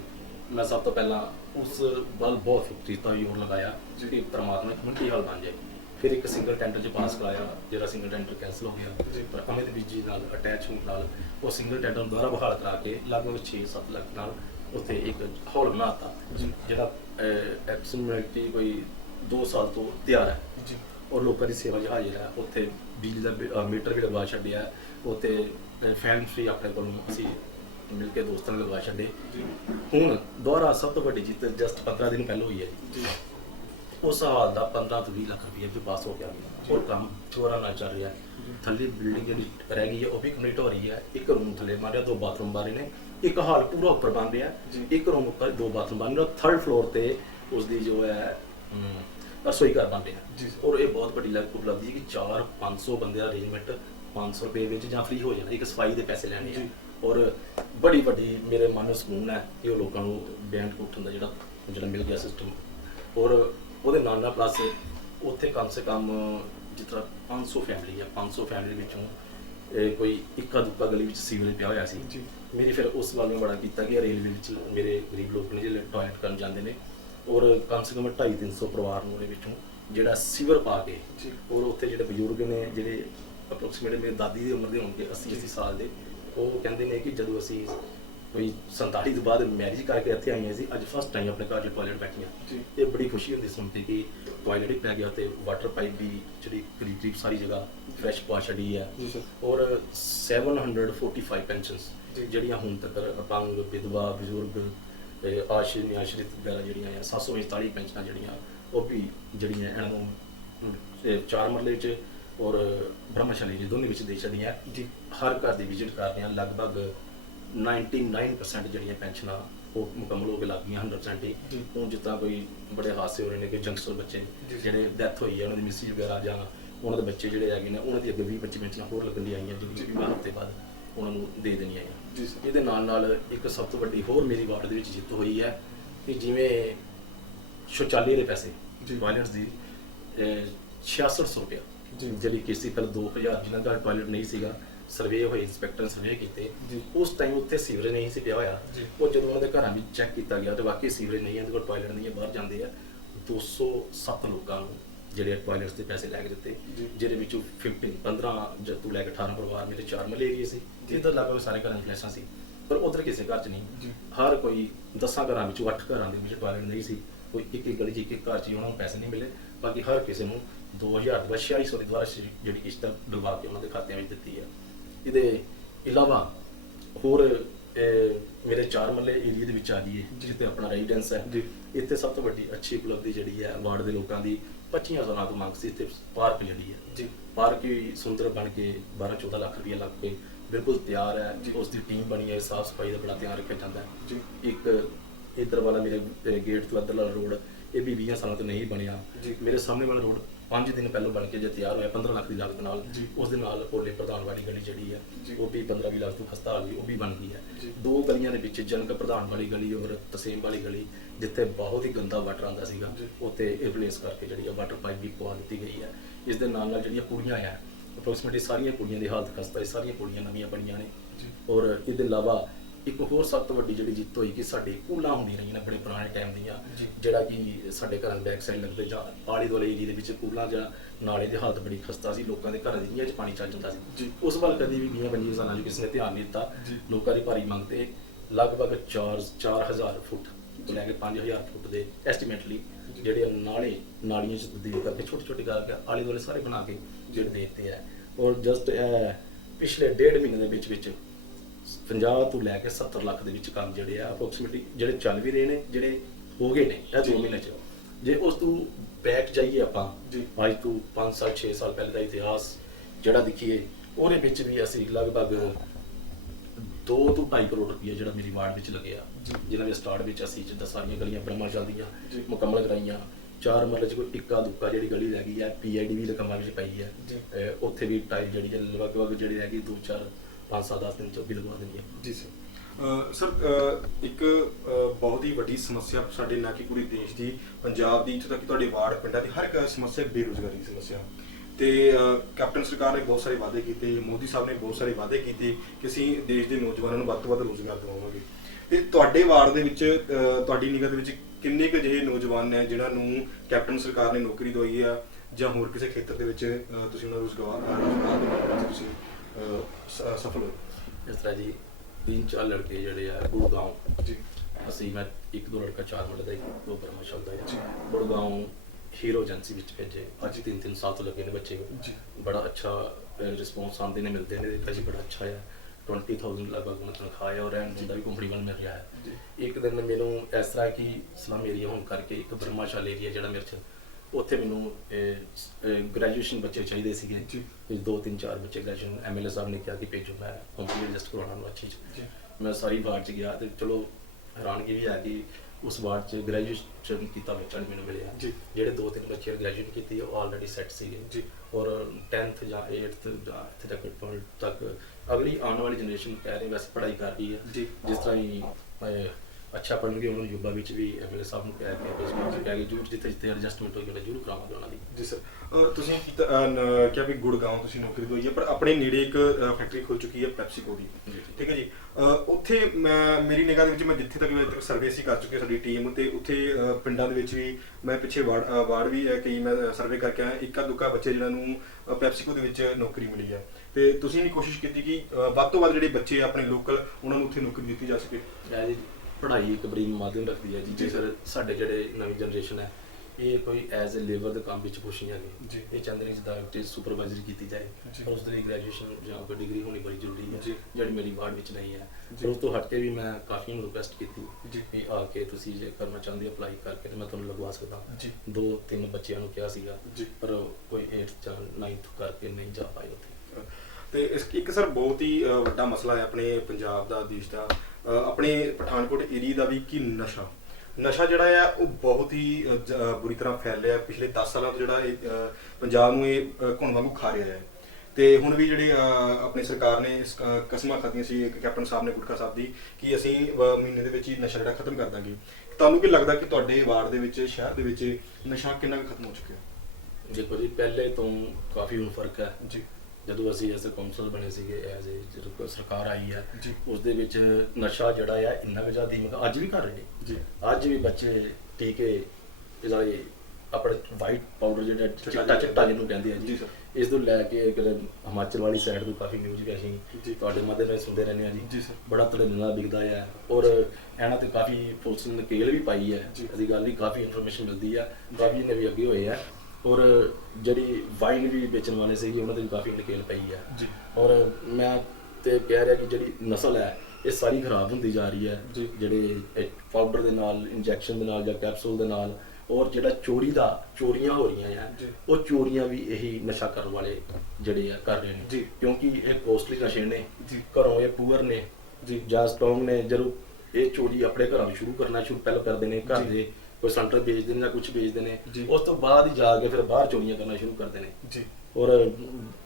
ਮੈਂ ਸਭ ਤੋਂ ਪਹਿਲਾਂ ਉਸ ਵੱਲ ਬਹੁਤ ਕੀਤਾ ਜ਼ੋਰ ਲਗਾਇਆ ਕਿ ਪਰਮਾਤਮਾ ਕਮਿਊਨਿਟੀ ਹਾਲ ਬਣ ਜਾਏ। ਫਿਰ ਇੱਕ ਸਿੰਗਲ ਟੈਂਡਰ 'ਚ ਪਾਸ ਕਰਾਇਆ, ਜਿਹੜਾ ਸਿੰਗਲ ਟੈਂਡਰ ਕੈਂਸਲ ਹੋ ਗਿਆ, ਪਰ ਅਮਿਤ ਬੀਜੀ ਨਾਲ ਅਟੈਚ ਹੋਣ ਨਾਲ ਉਹ ਸਿੰਗਲ ਟੈਂਡਰ ਦੁਬਾਰਾ ਬਹਾਲ ਕਰਾ ਕੇ ਲਗਭਗ 6-7 ਲੱਖ ਨਾਲ ਉੱਥੇ ਇੱਕ ਹਾਲ ਬਣਾਤਾ, ਜਿਹੜਾ ਐਪਸੋਲੂਟਲੀ ਕੋਈ 2 ਸਾਲ ਤੋਂ ਤਿਆਰ ਹੈ ਔਰ ਲੋਕਾਂ ਦੀ ਸੇਵਾ 'ਚ ਹਾਜ਼ਰ ਹੈ। ਉੱਥੇ ਬਿਜਲੀ ਦਾ ਮੀਟਰ ਵੀ ਲਗਵਾ ਛੱਡਿਆ, ਉੱਥੇ ਫੈਨ ਫ੍ਰੀ ਆਪਣੇ ਕੋਲੋਂ ਅਸੀਂ ਮਿਲ ਕੇ ਦੋਸਤਾਂ ਨੇ ਲਗਵਾ ਛੱਡੇ। ਹੁਣ ਦੁਬਾਰਾ ਸਭ ਤੋਂ ਵੱਡੀ ਜਿੱਤ ਜਸਟ 15 ਦਿਨ ਪਹਿਲਾਂ ਹੋਈ ਹੈ ਜੀ। ਉਸ ਹਾਲ ਦਾ 15 ਤੋਂ 20 ਲੱਖ ਰੁਪਏ ਵੀ ਪਾਸ ਹੋ ਗਿਆ ਔਰ ਕੰਮ ਚੋਰਾਂ ਨਾਲ ਚੱਲ ਰਿਹਾ। ਥੱਲੇ ਬਿਲਡਿੰਗ ਜਿਹੜੀ ਰਹਿ ਗਈ ਹੈ ਉਹ ਵੀ ਕੰਪਲੀਟ ਹੋ ਰਹੀ ਹੈ। ਇੱਕ ਰੂਮ ਥੱਲੇ ਬਣ ਰਿਹਾ, 2 ਬਾਥਰੂਮ ਬਣ ਰਹੇ ਨੇ, ਇੱਕ ਹਾਲ ਪੂਰਾ ਉੱਪਰ ਬਣ ਰਿਹਾ, ਇੱਕ ਰੂਮ ਉੱਪਰ 2 ਬਾਥਰੂਮ ਬਣ ਰਿਹਾ, 3rd ਫਲੋਰ ਤੇ ਉਸਦੀ ਜੋ ਹੈ ਰਸੋਈ ਘਰ ਬਣ ਰਿਹਾ। ਔਰ ਇਹ ਬਹੁਤ ਵੱਡੀ ਉਪਲਬਧੀ ਹੈ ਕਿ 400-500 ਬੰਦੇ ਦਾ ਅਰੇਂਜਮੈਂਟ 500 ਰੁਪਏ ਵਿੱਚ ਜਾਂ ਫ੍ਰੀ ਹੋ ਜਾਣਾ, ਇੱਕ ਸਫਾਈ ਦੇ ਪੈਸੇ ਲੈਣੇ ਆ। ਔਰ ਬੜੀ ਵੱਡੀ ਮੇਰੇ ਮਨ ਨੂੰ ਸਕੂਨ ਹੈ ਕਿ ਉਹ ਲੋਕਾਂ ਨੂੰ ਬੈਂਡ ਉੱਠਣ ਦਾ ਜਿਹੜਾ ਮਿਲ ਗਿਆ ਸਿਸਟਮ। ਔਰ ਉਹਦੇ ਨਾਲ ਪਲੱਸ ਉੱਥੇ ਕਮ ਸੇ ਕਮ ਜਿਸ ਤਰ੍ਹਾਂ 500 ਫੈਮਿਲੀ ਹੈ, 500 ਫੈਮਿਲੀ ਵਿੱਚੋਂ ਕੋਈ ਇੱਕਾ ਦੁੱਕਾ ਗਲੀ ਵਿੱਚ ਸੀਵਰੇਜ ਪਿਆ ਹੋਇਆ ਸੀ। ਮੇਰੀ ਫਿਰ ਉਸ ਵੱਲ ਮੈਂ ਬੜਾ ਕੀਤਾ ਕਿ ਰੇਲਵੇ ਵਿੱਚ ਮੇਰੇ ਗਰੀਬ ਲੋਕ ਨੇ ਜਿਹੜੇ ਟੋਇਲਟ ਕਰਨ ਜਾਂਦੇ ਨੇ ਔਰ ਕਮ ਸੇ ਕਮ 250-300 ਪਰਿਵਾਰ ਨੂੰ ਉਹਦੇ ਵਿੱਚੋਂ ਜਿਹੜਾ ਸੀਵਰ ਪਾ ਕੇ ਔਰ ਉੱਥੇ ਜਿਹੜੇ ਬਜ਼ੁਰਗ ਨੇ ਜਿਹੜੇ ਅਪਰੋਕਸੀਮੇਟ ਮੇਰੇ ਦਾਦੀ ਦੀ ਉਮਰ ਦੇ ਹੋਣਗੇ 80-80 ਸਾਲ ਦੇ, ਉਹ ਕਹਿੰਦੇ ਨੇ ਕਿ ਜਦੋਂ ਅਸੀਂ ਕੋਈ 47 ਤੋਂ ਬਾਅਦ ਮੈਰਿਜ ਕਰਕੇ ਇੱਥੇ ਆਈਆਂ ਸੀ, ਅੱਜ ਫਸਟ ਟਾਈਮ ਆਪਣੇ ਘਰ 'ਚ ਟੋਇਲਟ ਬੈਠੀਆਂ। ਇਹ ਬੜੀ ਖੁਸ਼ੀ ਹੁੰਦੀ ਸੁਣ ਕੇ ਕਿ ਟੋਇਲਟ ਹੀ ਪੈ ਗਿਆ ਤੇ ਵਾਟਰ ਪਾਈਪ ਵੀ ਜਿਹੜੀ ਕਰੀਬ ਸਾਰੀ ਜਗ੍ਹਾ ਫਰੈਸ਼ ਪਾ ਛੱਡੀ ਹੈ। ਔਰ 745 ਪੈਨਸ਼ਨਸ ਜਿਹੜੀਆਂ ਹੁਣ ਤੱਕ ਅਪੰਗ, ਵਿਧਵਾ, ਬਜ਼ੁਰਗ, ਆਸ਼ਰਿਤ ਵਗੈਰਾ ਜਿਹੜੀਆਂ ਆ 745 ਪੈਨਸ਼ਨਾਂ ਜਿਹੜੀਆਂ ਉਹ ਵੀ ਜਿਹੜੀਆਂ ਇਹਨਾਂ ਨੂੰ 4 ਮਰਲੇ 'ਚ ਔਰ ਬ੍ਰਹਮਸ਼ਾਲੀ ਜੀ ਦੋਨੇ ਵਿੱਚ ਦੇ ਛੱਡੀਆਂ। ਹਰ ਘਰ ਦੀ ਵਿਜ਼ਿਟ ਕਰਦੇ ਹਾਂ, ਲਗਭਗ 99% ਜਿਹੜੀਆਂ ਪੈਨਸ਼ਨਾਂ ਉਹ ਮੁਕੰਮਲ ਹੋ ਕੇ ਲੱਗ ਗਈਆਂ 100% ਹੀ। ਹੁਣ ਜਿੱਦਾਂ ਕੋਈ ਬੜੇ ਹਾਦਸੇ ਹੋ ਰਹੇ ਨੇ ਕਿ ਜੰਗਸਟਰ ਬੱਚੇ ਜਿਹੜੇ ਡੈਥ ਹੋਈ ਹੈ ਉਹਨਾਂ ਦੀ ਮਿਸਿਜ ਵਗੈਰਾ ਜਾਂ ਉਹਨਾਂ ਦੇ ਬੱਚੇ ਜਿਹੜੇ ਹੈਗੇ ਨੇ ਉਹਨਾਂ ਦੀ ਅੱਗੇ 20-25 ਪੈਨਸ਼ਨਾਂ ਹੋਰ ਲੱਗਣ ਦੀ ਆਈਆਂ ਜਿਹੜੀਆਂ ਹਫ਼ਤੇ ਬਾਅਦ ਉਹਨਾਂ ਨੂੰ ਦੇ ਦੇਣੀਆਂ ਆ। ਇਹਦੇ ਨਾਲ ਇੱਕ ਸਭ ਤੋਂ ਵੱਡੀ ਹੋਰ ਮੇਰੀ ਵਾਰਡ ਦੇ ਵਿੱਚ ਜਿੱਤ ਹੋਈ ਹੈ ਕਿ ਜਿਵੇਂ ਸ਼ੌਚਾਲੇ ਦੇ ਪੈਸੇ ਟਾਇਲਟਸ ਦੀ 6600 ਰੁਪਇਆ ਜਿਹੜੀ ਕਿਸ਼ਤੀ ਪਹਿਲਾਂ 2000 ਜਿਨ੍ਹਾਂ ਦਾ ਟਾਇਲਟ ਨਹੀਂ ਸੀਗਾ, ਸਰਵੇ ਹੋਏ, ਇੰਸਪੈਕਟਰ ਨੇ ਸਰਵੇ ਕੀਤੇ, ਉਸ ਟਾਈਮ ਉੱਥੇ ਸੀਵਰੇਜ ਨਹੀਂ ਸੀ ਪਿਆ ਹੋਇਆ। ਉਹ ਜਦੋਂ ਉਹਨਾਂ ਦੇ ਘਰਾਂ ਵਿੱਚ ਚੈੱਕ ਕੀਤਾ ਗਿਆ ਤੇ ਵਾਕਈ ਸੀਵਰੇਜ ਨਹੀਂ ਹੈ, ਇਹਦੇ ਕੋਲ ਟਾਇਲਟ ਨਹੀਂ ਹੈ, ਬਾਹਰ ਜਾਂਦੇ ਆ 207 ਲੋਕਾਂ ਨੂੰ ਜਿਹੜੇ ਟਾਇਲਟਸ ਦੇ ਪੈਸੇ ਲੈ ਕੇ ਦਿੱਤੇ, ਜਿਹਦੇ ਵਿੱਚੋਂ 15 ਤੋਂ ਲੈ ਕੇ 18 ਪਰਿਵਾਰ ਮੇਰੇ 4 ਮਹੱਲੇ ਏਰੀਏ ਸੀ, ਜਿੱਦਾਂ ਲਗਭਗ ਸਾਰੇ ਘਰਾਂ ਦੀ ਫਲੈਸ਼ਾਂ ਸੀ। ਪਰ ਉਧਰ ਕਿਸੇ ਘਰ 'ਚ ਨਹੀਂ, ਹਰ ਕੋਈ 10 ਘਰਾਂ ਵਿੱਚੋਂ 8 ਘਰਾਂ ਦੇ ਵਿੱਚ ਟਾਇਲਟ ਨਹੀਂ ਸੀ। ਕੋਈ ਇੱਕ ਗਲੀ 'ਚ ਇੱਕ ਘਰ 'ਚ ਉਹਨਾਂ ਨੂੰ ਪੈਸੇ ਨਹੀਂ ਮਿਲੇ, ਬਾਕੀ ਹਰ ਕਿਸੇ ਨੂੰ 2000 ਤੋਂ 4600 ਦੀ ਦੁਆਰਾ ਜਿਹੜੀ ਕਿਸ਼ਤ ਡਲਵਾ ਕੇ ਉਹਨਾਂ ਦੇ ਖਾਤਿਆਂ ਵਿੱਚ ਦਿੱਤੀ ਹੈ। ਇਹਦੇ ਇਲਾਵਾ ਹੋਰ ਮੇਰੇ 4 ਮਹੱਲੇ ਏਰੀਏ ਦੇ ਵਿੱਚ ਆ ਜਾਈਏ ਜਿੱਥੇ ਆਪਣਾ ਰੈਜ਼ੀਡੈਂਸ ਹੈ, ਇੱਥੇ ਸਭ ਤੋਂ ਵੱਡੀ ਅੱਛੀ ਉਪਲਬਧੀ ਜਿਹੜੀ ਹੈ ਵਾਰਡ ਦੇ ਲੋਕਾਂ ਦੀ 25 ਸਾਲਾਂ ਤੋਂ ਮੰਗ ਸੀ। ਇੱਥੇ ਪਾਰਕ ਜਿਹੜੀ ਹੈ, ਪਾਰਕ ਵੀ ਸੁੰਦਰ ਬਣ ਕੇ 12-14 ਲੱਖ ਰੁਪਏ ਲੱਗ ਕੇ ਬਿਲਕੁਲ ਤਿਆਰ ਹੈ। ਉਸ ਦੀ ਟੀਮ ਬਣੀ ਹੈ, ਸਾਫ਼ ਸਫਾਈ ਦਾ ਬੜਾ ਧਿਆਨ ਰੱਖਿਆ ਜਾਂਦਾ ਹੈ। ਇੱਕ ਇੱਧਰ ਵਾਲਾ ਮੇਰੇ ਗੇਟ ਤੋਂ ਇੱਧਰ ਵਾਲਾ ਰੋਡ ਇਹ ਵੀ 20 ਸਾਲਾਂ ਤੋਂ ਨਹੀਂ ਬਣਿਆ। ਮੇਰੇ ਸਾਹਮਣੇ ਵਾਲਾ ਰੋਡ 5 ਦਿਨ ਪਹਿਲਾਂ ਬਣ ਕੇ ਜੇ ਤਿਆਰ ਹੋਇਆ 15 ਲੱਖ ਦੀ ਲਾਗਤ ਨਾਲ। ਉਸ ਦੇ ਨਾਲ ਕੋਲੇ ਪ੍ਰਧਾਨ ਵਾਲੀ ਗਲੀ ਜਿਹੜੀ ਹੈ ਉਹ ਵੀ 15-20 ਲੱਖ ਤੋਂ ਖਸਤਾ ਹੋ ਗਈ, ਉਹ ਵੀ ਬਣ ਗਈ ਹੈ। 2 ਗਲੀਆਂ ਦੇ ਵਿੱਚ ਜਨਕ ਪ੍ਰਧਾਨ ਵਾਲੀ ਗਲੀ ਔਰ ਤਸੀਮ ਵਾਲੀ ਗਲੀ ਜਿੱਥੇ ਬਹੁਤ ਹੀ ਗੰਦਾ ਵਾਟਰ ਆਉਂਦਾ ਸੀਗਾ, ਉੱਥੇ ਰਿਪਲੇਸ ਕਰਕੇ ਜਿਹੜੀ ਆ ਵਾਟਰ ਪਾਈਪ ਵੀ ਪਵਾ ਦਿੱਤੀ ਗਈ ਹੈ। ਇਸ ਦੇ ਨਾਲ ਜਿਹੜੀਆਂ ਕੁੜੀਆਂ ਆ ਅਪਰੋਕਸੀਮੇਟਲੀ ਸਾਰੀਆਂ ਕੁੜੀਆਂ ਦੀ ਹਾਲਤ ਖਸਤਾ ਹੈ, ਸਾਰੀਆਂ ਕੁੜੀਆਂ ਨਵੀਆਂ ਬਣੀਆਂ ਨੇ। ਔਰ ਇਹਦੇ ਇਲਾਵਾ ਇੱਕ ਹੋਰ ਸਭ ਤੋਂ ਵੱਡੀ ਜਿਹੜੀ ਜਿੱਤ ਹੋਈ ਕਿ ਸਾਡੇ ਕੂਲਾਂ ਹੁੰਦੀਆਂ ਰਹੀਆਂ ਨੇ ਬੜੇ ਪੁਰਾਣੇ ਟਾਈਮ ਦੀਆਂ, ਜਿਹੜਾ ਕਿ ਸਾਡੇ ਘਰਾਂ ਦੇ ਬੈਕ ਸਾਈਡ ਲੱਗਦੇ ਜਾਂ ਆਲੇ ਦੁਆਲੇ ਏਰੀਏ ਦੇ ਵਿੱਚ ਕੂਲਾਂ ਜਾਂ ਨਾਲੇ ਦੀ ਹਾਲਤ ਬੜੀ ਖਸਤਾ ਸੀ, ਲੋਕਾਂ ਦੇ ਘਰਾਂ ਦੀ ਨੀਹਾਂ 'ਚ ਪਾਣੀ ਚੱਲ ਜਾਂਦਾ ਸੀ। ਉਸ ਵੱਲ ਕਦੀ ਵੀ 20-25 ਸਾਲਾਂ 'ਚ ਕਿਸੇ ਨੇ ਧਿਆਨ ਨਹੀਂ ਦਿੱਤਾ। ਲੋਕਾਂ ਦੀ ਭਾਰੀ ਮੰਗ ਤੇ ਲਗਭਗ 4000 ਫੁੱਟ ਤੋਂ ਲੈ ਕੇ 5000 ਫੁੱਟ ਦੇ ਐਸਟੀਮੇਟਲੀ ਜਿਹੜੇ ਨਾਲੀਆਂ 'ਚ ਤਬਦੀਲ ਕਰਕੇ ਛੋਟੇ ਕਰਕੇ ਆਲੇ ਦੁਆਲੇ ਸਾਰੇ ਬਣਾ ਕੇ ਜਿਹੜੇ ਦੇ ਦਿੱਤੇ ਹੈ। ਔਰ ਜਸਟ ਪਿਛਲੇ 1.5 ਮਹੀਨੇ ਦੇ ਵਿੱਚ 50 ਤੋਂ ਲੈ ਕੇ 70 ਲੱਖ ਦੇ ਵਿੱਚ ਕੰਮ ਜਿਹੜੇ ਆ ਅਪਰੋਕਸੀਮੇਟਲੀ ਜਿਹੜੇ ਚੱਲ ਵੀ ਰਹੇ ਨੇ, ਜਿਹੜੇ ਹੋ ਗਏ ਨੇ ਇਹ 2 ਮਹੀਨੇ 'ਚ। ਜੇ ਉਸ ਤੋਂ ਬੈਕ ਜਾਈਏ ਆਪਾਂ ਅੱਜ ਤੋਂ 5 ਸਾਲ 6 ਸਾਲ ਪਹਿਲੇ ਦਾ ਇਤਿਹਾਸ ਜਿਹੜਾ ਦੇਖੀਏ, ਉਹਦੇ ਵਿੱਚ ਵੀ ਅਸੀਂ ਲਗਭਗ 2 ਤੋਂ 2.5 ਕਰੋੜ ਰੁਪਏ ਜਿਹੜਾ ਮੇਰੀ ਵਾਰਡ ਵਿੱਚ ਲੱਗਿਆ, ਜਿਨ੍ਹਾਂ ਦੇ ਸਟਾਰਟ ਵਿੱਚ ਅਸੀਂ ਜਿੱਦਾਂ ਸਾਰੀਆਂ ਗਲੀਆਂ ਬ੍ਰਹਮਸ਼ਾਲ ਦੀਆਂ ਮੁਕੰਮਲ ਕਰਾਈਆਂ। 4 ਮਹੱਲੇ 'ਚ ਕੋਈ ਇੱਕਾ ਦੁੱਕਾ ਜਿਹੜੀ ਗਲੀ ਰਹਿ ਗਈ ਹੈ, PID ਵੀ ਕੰਮਾਂ ਵਿੱਚ ਪਈ ਹੈ, ਉੱਥੇ ਵੀ ਟਾਈਲ ਜਿਹੜੀ ਹੈ ਲਗਭਗ ਜਿਹੜੀ ਰਹਿ ਗਈ 2-4 5-7 ਦਿਨ 'ਚ ਵੀ ਲਗਵਾ ਦੇਣੀ ਹੈ। ਜੀ ਸਰ, ਇੱਕ ਬਹੁਤ ਹੀ ਵੱਡੀ ਸਮੱਸਿਆ ਸਾਡੇ ਨਾ ਕਿ ਪੂਰੇ ਦੇਸ਼ ਦੀ, ਪੰਜਾਬ ਦੀ, ਇੱਥੋਂ ਤੱਕ ਤੁਹਾਡੇ ਵਾਰਡ ਪਿੰਡਾਂ ਦੀ ਹਰ ਇੱਕ ਸਮੱਸਿਆ ਬੇਰੁਜ਼ਗਾਰੀ ਦੀ ਸਮੱਸਿਆ। ਤੇ ਕੈਪਟਨ ਸਰਕਾਰ ਨੇ ਬਹੁਤ ਸਾਰੇ ਵਾਅਦੇ ਕੀਤੇ, ਮੋਦੀ ਸਾਹਿਬ ਨੇ ਬਹੁਤ ਸਾਰੇ ਵਾਅਦੇ ਕੀਤੇ ਕਿ ਅਸੀਂ ਦੇਸ਼ ਦੇ ਨੌਜਵਾਨਾਂ ਨੂੰ ਵੱਧ ਤੋਂ ਵੱਧ ਰੋਜ਼ਗਾਰ ਦਿਵਾਵਾਂਗੇ। ਤੇ ਤੁਹਾਡੇ ਵਾਰਡ ਦੇ ਵਿੱਚ ਤੁਹਾਡੀ ਨਿਗਾਹ ਦੇ ਵਿੱਚ ਕਿੰਨੇ ਕੁ ਅਜਿਹੇ ਨੌਜਵਾਨ ਨੇ ਜਿਨ੍ਹਾਂ ਨੂੰ ਕੈਪਟਨ ਸਰਕਾਰ ਨੇ ਨੌਕਰੀ ਦਵਾਈ ਆ ਜਾਂ ਹੋਰ ਕਿਸੇ ਖੇਤਰ ਦੇ ਵਿੱਚ ਤੁਸੀਂ ਉਹਨਾਂ ਨੂੰ ਰੁਜ਼ਗਾਰ ਦੇ ਵਿੱਚ ਤੁਸੀਂ ਸਫਲ ਹੋਏ? ਇਸ ਤਰ੍ਹਾਂ ਜੀ 3-4 ਲੜਕੇ ਜਿਹੜੇ ਆ ਗੁੜਗਾਉਂ ਜੀ ਅਸੀਂ ਮੈਂ 1-2 ਲੜਕਾ 4 ਮੁੰਡੇ ਦਾ 2 ਬਰਮਾ ਦਾ ਜੀ। ਹੈ ਗੁੜਗਾਉਂ ਹੀਰੋ ਏਜੰਸੀ ਵਿੱਚ ਭੇਜੇ ਅੱਜ 3-3 ਸਾਲ ਤੋਂ ਲੱਗੇ ਨੇ ਬੱਚੇ ਜੀ। ਬੜਾ ਅੱਛਾ ਰਿਸਪੌਂਸ ਆਉਂਦੇ ਨੇ ਮਿਲਦੇ ਨੇ ਦੇਖਿਆ ਜੀ ਬੜਾ ਅੱਛਾ ਹੈ 20,000 ਲਗਭਗ ਉਹਨਾਂ ਤਨਖਾਹ ਹੈ ਔਰ ਰਹਿਣ ਦਾ ਵੀ ਕੰਪਨੀ ਵੱਲ ਮਿਲ ਰਿਹਾ ਹੈ। ਇੱਕ ਦਿਨ ਮੈਨੂੰ ਇਸ ਤਰ੍ਹਾਂ ਕਿ ਸਲਮ ਏਰੀਆ ਹੋਣ ਕਰਕੇ ਇੱਕ ਬਰਮਾਸ਼ਾਲ ਏਰੀਆ ਜਿਹੜਾ ਮੇਰੇ 'ਚ ਉੱਥੇ ਮੈਨੂੰ ਗ੍ਰੈਜੂਏਸ਼ਨ ਬੱਚੇ ਚਾਹੀਦੇ ਸੀਗੇ ਜੀ। 2-3-4 ਬੱਚੇ ਗ੍ਰੈਜੂਏਸ਼ਨ ਐਮਐਲਏ ਸਾਹਿਬ ਨੇ ਕਿਹਾ ਕਿ ਭੇਜੋ ਮੈਂ ਕੰਪਨੀ ਰਜਿਸਟਰ ਕਰਵਾਉਣਾ ਨੂੰ ਅੱਛੀ ਮੈਂ ਸਾਰੀ ਵਾਰਡ 'ਚ ਗਿਆ ਤੇ ਚਲੋ ਹੈਰਾਨਗੀ ਵੀ ਹੈ ਕਿ ਉਸ ਵਾਰਡ 'ਚ ਗ੍ਰੈਜੂਏਸ਼ਨ ਕੀਤਾ ਬੱਚਾ ਨਹੀਂ ਮੈਨੂੰ ਮਿਲਿਆ ਜੀ। ਜਿਹੜੇ 2-3 ਬੱਚੇ ਗ੍ਰੈਜੂਏਟ ਕੀਤੀ ਉਹ ਆਲਰੇਡੀ ਸੈੱਟ ਸੀਗੇ ਜੀ। ਔਰ 10th ਜਾਂ 8th ਜਾਂ ਇੱਥੇ ਤੱਕ ਅਗਲੀ ਆਉਣ ਵਾਲੀ ਜਨਰੇਸ਼ਨ ਕਹਿ ਰਹੇ ਵੈਸੇ ਪੜ੍ਹਾਈ ਕਰ ਰਹੀ ਹੈ ਜੀ। ਜਿਸ ਤਰ੍ਹਾਂ ਹੀ ਅੱਛਾ ਪੜ੍ਹਨਗੇ ਉਹਨਾਂ ਨੂੰ ਯੂਬਾ ਵਿੱਚ ਵੀ ਐਮਐਲਏ ਸਾਹਿਬ ਨੂੰ ਕਹਿ ਕੇ ਜ਼ਰੂਰ ਜਿੱਥੇ ਜਿੱਥੇ ਐਡਜਸਟਮੈਂਟ ਹੋਈ ਜ਼ਰੂਰ ਕਰਾਵਾਂਗੇ ਉਹਨਾਂ ਦੀ। ਜੀ ਸਰ, ਤੁਸੀਂ ਕਿਹਾ ਵੀ ਗੁੜਗਾਉਂ ਤੁਸੀਂ ਨੌਕਰੀ ਦਵਾਈ ਹੈ ਪਰ ਆਪਣੇ ਨੇੜੇ ਇੱਕ ਫੈਕਟਰੀ ਖੁੱਲ ਚੁੱਕੀ ਹੈ ਪੈਪਸੀਕੋ ਦੀ, ਠੀਕ ਹੈ ਜੀ। ਉੱਥੇ ਮੇਰੀ ਨਿਗਾਹ ਦੇ ਵਿੱਚ ਮੈਂ ਜਿੱਥੇ ਤੱਕ ਸਰਵੇ ਅਸੀਂ ਕਰ ਚੁੱਕੇ ਸਾਡੀ ਟੀਮ ਤੇ ਉੱਥੇ ਪਿੰਡਾਂ ਦੇ ਵਿੱਚ ਵੀ ਮੈਂ ਪਿੱਛੇ ਵਾਰਡ ਵੀ ਹੈ ਕਈ ਮੈਂ ਸਰਵੇ ਕਰਕੇ ਆਇਆ ਇੱਕਾ ਦੁੱਕਾ ਬੱਚੇ ਜਿਹਨਾਂ ਨੂੰ ਪੈਪਸੀਕੋ ਦੇ ਵਿੱਚ ਨੌਕਰੀ ਮਿਲੀ ਹੈ ਤੇ ਤੁਸੀਂ ਵੀ ਕੋਸ਼ਿਸ਼ ਕੀਤੀ ਕਿ ਵੱਧ ਤੋਂ ਵੱਧ ਜਿਹੜੇ ਬੱਚੇ ਆਪਣੇ ਲੋਕਲ ਉਹਨਾਂ ਨੂੰ ਉੱਥੇ ਨੌਕਰੀ ਦਿੱਤੀ ਜਾ ਸਕੇ। ਪੜ੍ਹਾਈ ਇੱਕ ਬੜੀ ਮਾਧਿਅਮ ਰੱਖਦੀ ਹੈ ਜੀ। ਜੇਕਰ ਸਾਡੇ ਜਿਹੜੇ ਨਵੀਂ ਜਨਰੇਸ਼ਨ ਹੈ ਇਹ ਕੋਈ ਐਜ਼ ਅ ਲੇਬਰ ਦੇ ਕੰਮ ਵਿੱਚ ਖੁਸ਼ ਨਹੀਂ ਹੈਗੇ, ਇਹ ਚਾਹੁੰਦੇ ਨੇ ਜਿੱਦਾਂ ਕਿ ਸੁਪਰਵਾਈਜ਼ਰ ਕੀਤੀ ਜਾਏ ਪਰ ਉਸ ਦੇ ਲਈ ਗ੍ਰੈਜੂਏਸ਼ਨ ਜਾਂ ਕੋਈ ਡਿਗਰੀ ਹੋਣੀ ਬੜੀ ਜ਼ਰੂਰੀ ਹੈ ਜਿਹੜੀ ਮੇਰੀ ਵਾਰਡ ਵਿੱਚ ਨਹੀਂ ਹੈ। ਫਿਰ ਉਸ ਤੋਂ ਹਟ ਕੇ ਵੀ ਮੈਂ ਕਾਫੀ ਨੂੰ ਰਿਕੁਐਸਟ ਕੀਤੀ ਕਿ ਆ ਕੇ ਤੁਸੀਂ ਜੇ ਕਰਨਾ ਚਾਹੁੰਦੇ ਹੋ ਅਪਲਾਈ ਕਰਕੇ ਤੇ ਮੈਂ ਤੁਹਾਨੂੰ ਲਗਵਾ ਸਕਦਾ। 2-3 ਬੱਚਿਆਂ ਨੂੰ ਕਿਹਾ ਸੀਗਾ ਪਰ ਕੋਈ 8th ਜਾਂ 9th ਕਰਕੇ ਨਹੀਂ ਜਾ ਪਾਏ ਉੱਥੇ। ਤੇ ਇੱਕ ਸਰ ਬਹੁਤ ਹੀ ਵੱਡਾ ਮਸਲਾ ਹੈ ਆਪਣੇ ਪੰਜਾਬ ਦਾ ਦੇਸ਼ ਦਾ ਆਪਣੇ ਪਠਾਨਕੋਟ ਏਰੀਆ ਦਾ ਵੀ ਕਿ ਨਸ਼ਾ ਜਿਹੜਾ ਆ ਉਹ ਬਹੁਤ ਹੀ ਬੁਰੀ ਤਰ੍ਹਾਂ ਫੈਲਿਆ ਪਿਛਲੇ 10 ਸਾਲਾਂ ਤੋਂ ਜਿਹੜਾ ਇਹ ਪੰਜਾਬ ਨੂੰ ਇਹ ਘੁਣ ਵਾਂਗੂ ਖਾ ਰਿਹਾ ਹੈ ਤੇ ਹੁਣ ਵੀ ਜਿਹੜੇ ਆਪਣੀ ਸਰਕਾਰ ਨੇ ਇਸ ਕਸਮਾਂ ਖਾਧੀਆਂ ਸੀ ਕੈਪਟਨ ਸਾਹਿਬ ਨੇ ਗੁਟਕਾ ਸਾਹਿਬ ਦੀ ਕਿ ਅਸੀਂ ਮਹੀਨੇ ਦੇ ਵਿੱਚ ਹੀ ਨਸ਼ਾ ਜਿਹੜਾ ਖਤਮ ਕਰ ਦਾਂਗੇ। ਤੁਹਾਨੂੰ ਕੀ ਲੱਗਦਾ ਕਿ ਤੁਹਾਡੇ ਵਾਰਡ ਦੇ ਵਿੱਚ ਸ਼ਹਿਰ ਦੇ ਵਿੱਚ ਨਸ਼ਾ ਕਿੰਨਾ ਕੁ ਖਤਮ ਹੋ ਚੁੱਕਿਆ? ਦੇਖੋ ਜੀ ਪਹਿਲੇ ਤੋਂ ਕਾਫੀ ਹੁਣ ਫਰਕ ਹੈ ਜੀ। ਜਦੋਂ ਅਸੀਂ ਐਜ਼ ਅ ਕਾਉਂਸਲਰ ਬਣੇ ਸੀਗੇ ਐਜ਼ ਏ ਜਦੋਂ ਸਰਕਾਰ ਆਈ ਹੈ ਉਸ ਦੇ ਵਿੱਚ ਨਸ਼ਾ ਜਿਹੜਾ ਆ ਇੰਨਾ ਕੁ ਜ਼ਿਆਦਾ ਮਤਲਬ ਅੱਜ ਵੀ ਕਰ ਰਹੇ ਨੇ ਜੀ। ਅੱਜ ਵੀ ਬੱਚੇ ਟੀਕੇ ਜਿਹੜੇ ਆਪਣੇ ਵਾਈਟ ਪਾਊਡਰ ਜਿਹੜਾ ਚਿੱਟਾ ਜਿਹਨੂੰ ਕਹਿੰਦੇ ਆ ਜੀ ਇਸ ਤੋਂ ਲੈ ਕੇ ਹਿਮਾਚਲ ਵਾਲੀ ਸਾਈਡ ਤੋਂ ਕਾਫੀ ਨਿਊਜ਼ ਵੀ ਅਸੀਂ ਤੁਹਾਡੇ ਮੱਦੇ ਨਾਲ ਸੁਣਦੇ ਰਹਿੰਦੇ ਆ ਜੀ। ਬੜਾ ਧੜੇਲਾ ਵਿਕਦਾ ਹੈ ਔਰ ਇਹਨਾਂ ਤੇ ਕਾਫੀ ਪੁਲਿਸ ਨੇ ਨਕੇਲ ਵੀ ਪਾਈ ਹੈ। ਇਹਦੀ ਗੱਲ ਨਹੀਂ ਕਾਫੀ ਇਨਫੋਰਮੇਸ਼ਨ ਮਿਲਦੀ ਆ ਕਾਫੀ ਨੇ ਵੀ ਅੱਗੇ ਹੋਏ ਆ ਔਰ ਜਿਹੜੀ ਵਾਈਨ ਵੀ ਵੇਚਣ ਵਾਲੇ ਸੀਗੇ ਉਹਨਾਂ ਤੇ ਵੀ ਕਾਫੀ ਨਕੇਲ ਪਈ ਹੈ ਔਰ ਮੈਂ ਤੇ ਕਹਿ ਰਿਹਾ ਕਿ ਜਿਹੜੀ ਨਸਲ ਹੈ ਇਹ ਸਾਰੀ ਖਰਾਬ ਹੁੰਦੀ ਜਾ ਰਹੀ ਹੈ ਜਿਹੜੇ ਪਾਊਡਰ ਦੇ ਨਾਲ ਇੰਜੈਕਸ਼ਨ ਦੇ ਨਾਲ ਜਾਂ ਕੈਪਸੂਲ ਦੇ ਨਾਲ ਔਰ ਜਿਹੜਾ ਚੋਰੀਆਂ ਹੋ ਰਹੀਆਂ ਆ ਉਹ ਚੋਰੀਆਂ ਵੀ ਇਹੀ ਨਸ਼ਾ ਕਰਨ ਵਾਲੇ ਜਿਹੜੇ ਆ ਕਰ ਰਹੇ ਨੇ ਕਿਉਂਕਿ ਇਹ ਕੋਸਟਲੀ ਨਸ਼ੇ ਨੇ ਘਰੋਂ ਇਹ ਪੂਅਰ ਨੇ ਜਾਂ ਸਟਰੋਂਗ ਨੇ ਜਦੋਂ ਇਹ ਚੋਰੀ ਆਪਣੇ ਘਰਾਂ ਵਿੱਚ ਸ਼ੁਰੂ ਕਰਨਾ ਪਹਿਲਾਂ ਕਰਦੇ ਨੇ ਘਰ ਦੇ ਕੋਈ ਸੈਂਟਰ ਵੇਚਦੇ ਨੇ ਜਾਂ ਕੁਝ ਵੇਚਦੇ ਨੇ ਉਸ ਤੋਂ ਬਾਅਦ ਹੀ ਜਾ ਕੇ ਫਿਰ ਬਾਹਰ ਚੋਰੀਆਂ ਕਰਨਾ ਸ਼ੁਰੂ ਕਰਦੇ ਨੇ ਔਰ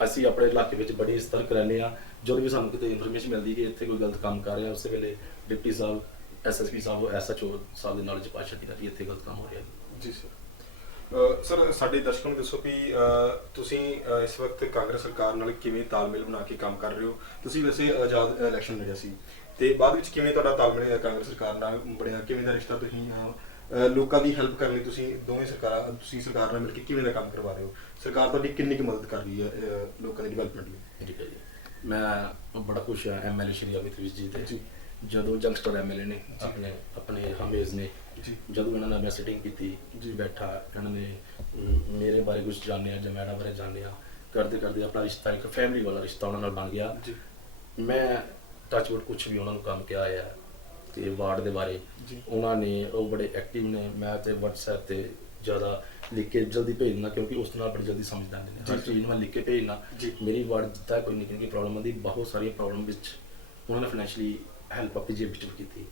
ਅਸੀਂ ਆਪਣੇ ਇਲਾਕੇ ਵਿੱਚ ਬੜੀ ਸਤਰਕ ਰਹਿੰਦੇ ਆ ਜਦੋਂ ਵੀ ਸਾਨੂੰ ਕਿਤੇ ਇਨਫੋਰਮੇਸ਼ਨ ਮਿਲਦੀ ਕਿ ਇੱਥੇ ਕੋਈ ਗਲਤ ਕੰਮ ਕਰ ਰਿਹਾ ਉਸੇ ਵੇਲੇ ਡਿਪਟੀ ਸਾਹਿਬ ਐਸਐਸਪੀ ਸਾਹਿਬ ਐਸਐਚਓ ਸਾਹਿਬ ਦੇ ਨਾਲ ਪਾਸ ਛੱਡੀ ਕਿ ਇੱਥੇ ਗਲਤ ਕੰਮ ਹੋ ਰਿਹਾ ਜੀ ਸਰ ਸਾਡੇ ਦਰਸ਼ਕਾਂ ਨੂੰ ਦੱਸੋ ਕਿ ਤੁਸੀਂ ਇਸ ਵਕਤ ਕਾਂਗਰਸ ਸਰਕਾਰ ਨਾਲ ਕਿਵੇਂ ਤਾਲਮੇਲ ਬਣਾ ਕੇ ਕੰਮ ਕਰ ਰਹੇ ਹੋ? ਤੁਸੀਂ ਵੈਸੇ ਆਜ਼ਾਦ ਇਲੈਕਸ਼ਨ ਲੜਿਆ ਸੀ ਤੇ ਬਾਅਦ ਵਿੱਚ ਕਿਵੇਂ ਤੁਹਾਡਾ ਤਾਲਮੇਲ ਕਾਂਗਰਸ ਸਰਕਾਰ ਨਾਲ ਬਣਿਆ? ਕਿਵੇਂ ਦਾ ਰਿਸ਼ਤਾ ਤੁਸੀਂ ਲੋਕਾਂ ਦੀ ਹੈਲਪ ਕਰਨ ਲਈ ਤੁਸੀਂ ਸਰਕਾਰ ਨਾਲ ਮਿਲ ਕੇ ਕਿਵੇਂ ਦਾ ਕੰਮ ਕਰਵਾ ਰਹੇ ਹੋ? ਸਰਕਾਰ ਤੁਹਾਡੀ ਕਿੰਨੀ ਕੁ ਮਦਦ ਕਰ ਰਹੀ ਹੈ ਲੋਕਾਂ ਦੀ ਡਿਵੈਲਪਮੈਂਟ ਲਈ? ਠੀਕ ਹੈ ਜੀ ਮੈਂ ਬੜਾ ਖੁਸ਼ ਹਾਂ ਐਮਐਲਏ ਸ਼੍ਰੀ ਅਮਿਤ ਵਿਜ ਜੀ ਤੇ ਜਦੋਂ ਯੰਗਸਟਰ ਐਮਐਲਏ ਨੇ ਆਪਣੇ ਹਮੇਜ਼ ਨੇ ਜਦੋਂ ਇਹਨਾਂ ਨਾਲ ਮੈਂ ਸਿਟਿੰਗ ਕੀਤੀ ਬੈਠਾ ਇਹਨਾਂ ਨੇ ਮੇਰੇ ਬਾਰੇ ਕੁਝ ਜਾਣਿਆ ਜਾਂ ਮੈਡਮ ਬਾਰੇ ਜਾਣਿਆ ਕਰਦੇ ਆਪਣਾ ਰਿਸ਼ਤਾ ਇੱਕ ਫੈਮਿਲੀ ਵਾਲਾ ਰਿਸ਼ਤਾ ਉਹਨਾਂ ਨਾਲ ਬਣ ਗਿਆ। ਮੈਂ ਟੱਚਵੁੱਡ ਕੁਝ ਵੀ ਉਹਨਾਂ ਨੂੰ ਕੰਮ ਕਿਹਾ ਹੈ ਤੇ ਵਾਰਡ ਦੇ ਬਾਰੇ ਉਹਨਾਂ ਨੇ ਉਹ ਬੜੇ ਐਕਟਿਵ ਨੇ। ਮੈਂ ਤੇ WhatsApp ਤੇ ਜ਼ਿਆਦਾ ਲਿਖ ਕੇ ਜਲਦੀ ਭੇਜਣਾ ਕਿਉਂਕਿ ਉਸ ਨਾਲ ਬੜੀ ਜਲਦੀ ਸਮਝ ਜਾਂਦੇ ਨੇ ਹਰ ਚੀਜ਼ ਨੂੰ ਮੈਂ ਲਿਖ ਕੇ ਭੇਜਣਾ। ਮੇਰੀ ਵਾਰਡ ਜਿੱਦਾਂ ਕੋਈ ਨਿੱਕੀ ਨਿੱਕੀ ਪ੍ਰੋਬਲਮ ਆਉਂਦੀ ਬਹੁਤ ਸਾਰੀਆਂ ਪ੍ਰੋਬਲਮ ਵਿੱਚ ਉਹਨਾਂ ਨੇ ਫਾਈਨੈਂਸ਼ਲੀ ਹੈਲਪ ਆਪਣੀ ਜੇਬ ਵਿੱਚੋਂ ਕੀਤੀ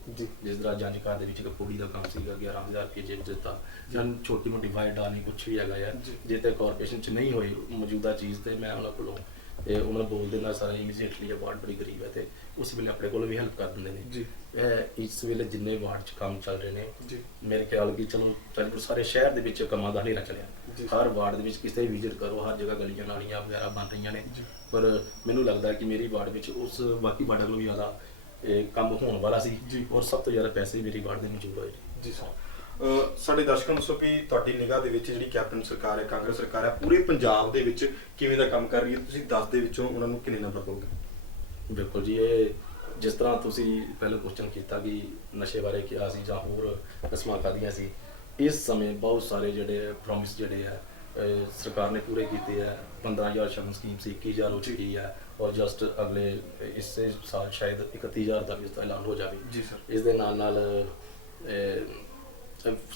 ਜਿਸ ਤਰ੍ਹਾਂ ਜੰਜ ਘਰ ਦੇ ਵਿੱਚ ਇੱਕ ਪੂੜੀ ਦਾ ਕੰਮ ਸੀਗਾ 11,000 ਰੁਪਏ ਜੇਬ ਦਿੱਤਾ ਜਾਂ ਛੋਟੀ ਮੋਟੀ ਵਾਈਟ ਆਣੀ ਕੁਛ ਵੀ ਹੈਗਾ ਯਾਰ ਜੇ ਤੇ ਕਾਰਪੋਰੇਸ਼ਨ 'ਚ ਨਹੀਂ ਹੋਈ ਮੌਜੂਦਾ ਚੀਜ਼ ਤੇ ਮੈਂ ਉਹਨਾਂ ਕੋਲੋਂ ਤੇ ਉਹਨਾਂ ਨੂੰ ਬੋਲ ਦਿੰਦਾ ਸਾਰਾ ਇਮੀਡੀਏਟਲੀ ਵਾਰਡ ਬੜੀ ਗਰੀਬ ਹੈ ਤੇ ਉਸ ਵੇਲੇ ਆਪਣੇ ਕੋਲੋਂ ਵੀ ਹੈਲਪ ਕਰ ਦਿੰਦੇ ਨੇ। ਇਹ ਇਸ ਵੇਲੇ ਜਿੰਨੇ ਵਾਰਡ 'ਚ ਕੰਮ ਚੱਲ ਰਹੇ ਨੇ ਮੇਰੇ ਖਿਆਲ ਕਿ ਚਲੋ ਸਾਰੇ ਸ਼ਹਿਰ ਦੇ ਵਿੱਚ ਕੰਮਾਂ ਦਾ ਹਨੇਰਾ ਚੱਲਿਆ ਹਰ ਵਾਰਡ ਦੇ ਵਿੱਚ ਕਿਸੇ ਵੀ ਵਿਜ਼ਿਟ ਕਰੋ ਹਰ ਜਗ੍ਹਾ ਗਲੀਆਂ ਨਾਲੀਆਂ ਵਗੈਰਾ ਬਣ ਰਹੀਆਂ ਨੇ ਪਰ ਮੈਨੂੰ ਲੱਗਦਾ ਕਿ ਮੇਰੀ ਵਾਰਡ ਵਿੱਚ ਉਸ ਬਾਕੀ ਵਾਰਡਾਂ ਨਾਲੋਂ ਵੀ ਜ਼ਿਆਦਾ ਇਹ ਕੰਮ ਹੋਣ ਵਾਲਾ ਸੀ ਜੀ। ਔਰ ਸਭ ਤੋਂ ਜ਼ਿਆਦਾ ਪੈਸੇ ਮੇਰੀ ਵਾਰਡ ਦੇ ਮਨਜ਼ੂਰ ਹੋਏ ਜੀ ਸਰ ਸਾਡੇ ਦਰਸ਼ਕਾਂ ਨੂੰ ਦੱਸੋ ਕਿ ਤੁਹਾਡੀ ਨਿਗਾਹ ਦੇ ਵਿੱਚ ਜਿਹੜੀ ਕੈਪਟਨ ਸਰਕਾਰ ਹੈ, ਕਾਂਗਰਸ ਸਰਕਾਰ ਹੈ, ਪੂਰੇ ਪੰਜਾਬ ਦੇ ਵਿੱਚ ਕਿਵੇਂ ਦਾ ਕੰਮ ਕਰ ਰਹੀ ਹੈ? ਤੁਸੀਂ 10 ਦੇ ਵਿੱਚੋਂ ਉਹਨਾਂ ਨੂੰ ਕਿੰਨੇ ਨੰਬਰ ਦਿਓਗੇ? ਬਿਲਕੁਲ ਜੀ, ਇਹ ਜਿਸ ਤਰ੍ਹਾਂ ਤੁਸੀਂ ਪਹਿਲਾਂ ਕੁਐਸਚਨ ਕੀਤਾ ਕਿ ਨਸ਼ੇ ਬਾਰੇ ਕਿਹਾ ਸੀ ਜਾਂ ਹੋਰ ਕਸਮਾਂ ਖਾਧੀਆਂ ਸੀ, ਇਸ ਸਮੇਂ ਬਹੁਤ ਸਾਰੇ ਜਿਹੜੇ ਪ੍ਰੋਮਿਸ ਜਿਹੜੇ ਆ ਸਰਕਾਰ ਨੇ ਪੂਰੇ ਕੀਤੇ ਆ। 15,000 ਸ਼ਗਨ ਸਕੀਮ ਸੀ, 21,000 ਹੋ ਚੁੱਕੀ ਹੈ ਔਰ ਜਸਟ ਅਗਲੇ ਇਸੇ ਸਾਲ ਸ਼ਾਇਦ 31,000 ਦਾ ਵੀ ਇਸਦਾ ਐਲਾਨ ਹੋ ਜਾਵੇ। ਜੀ ਸਰ। ਇਸ ਦੇ ਨਾਲ ਨਾਲ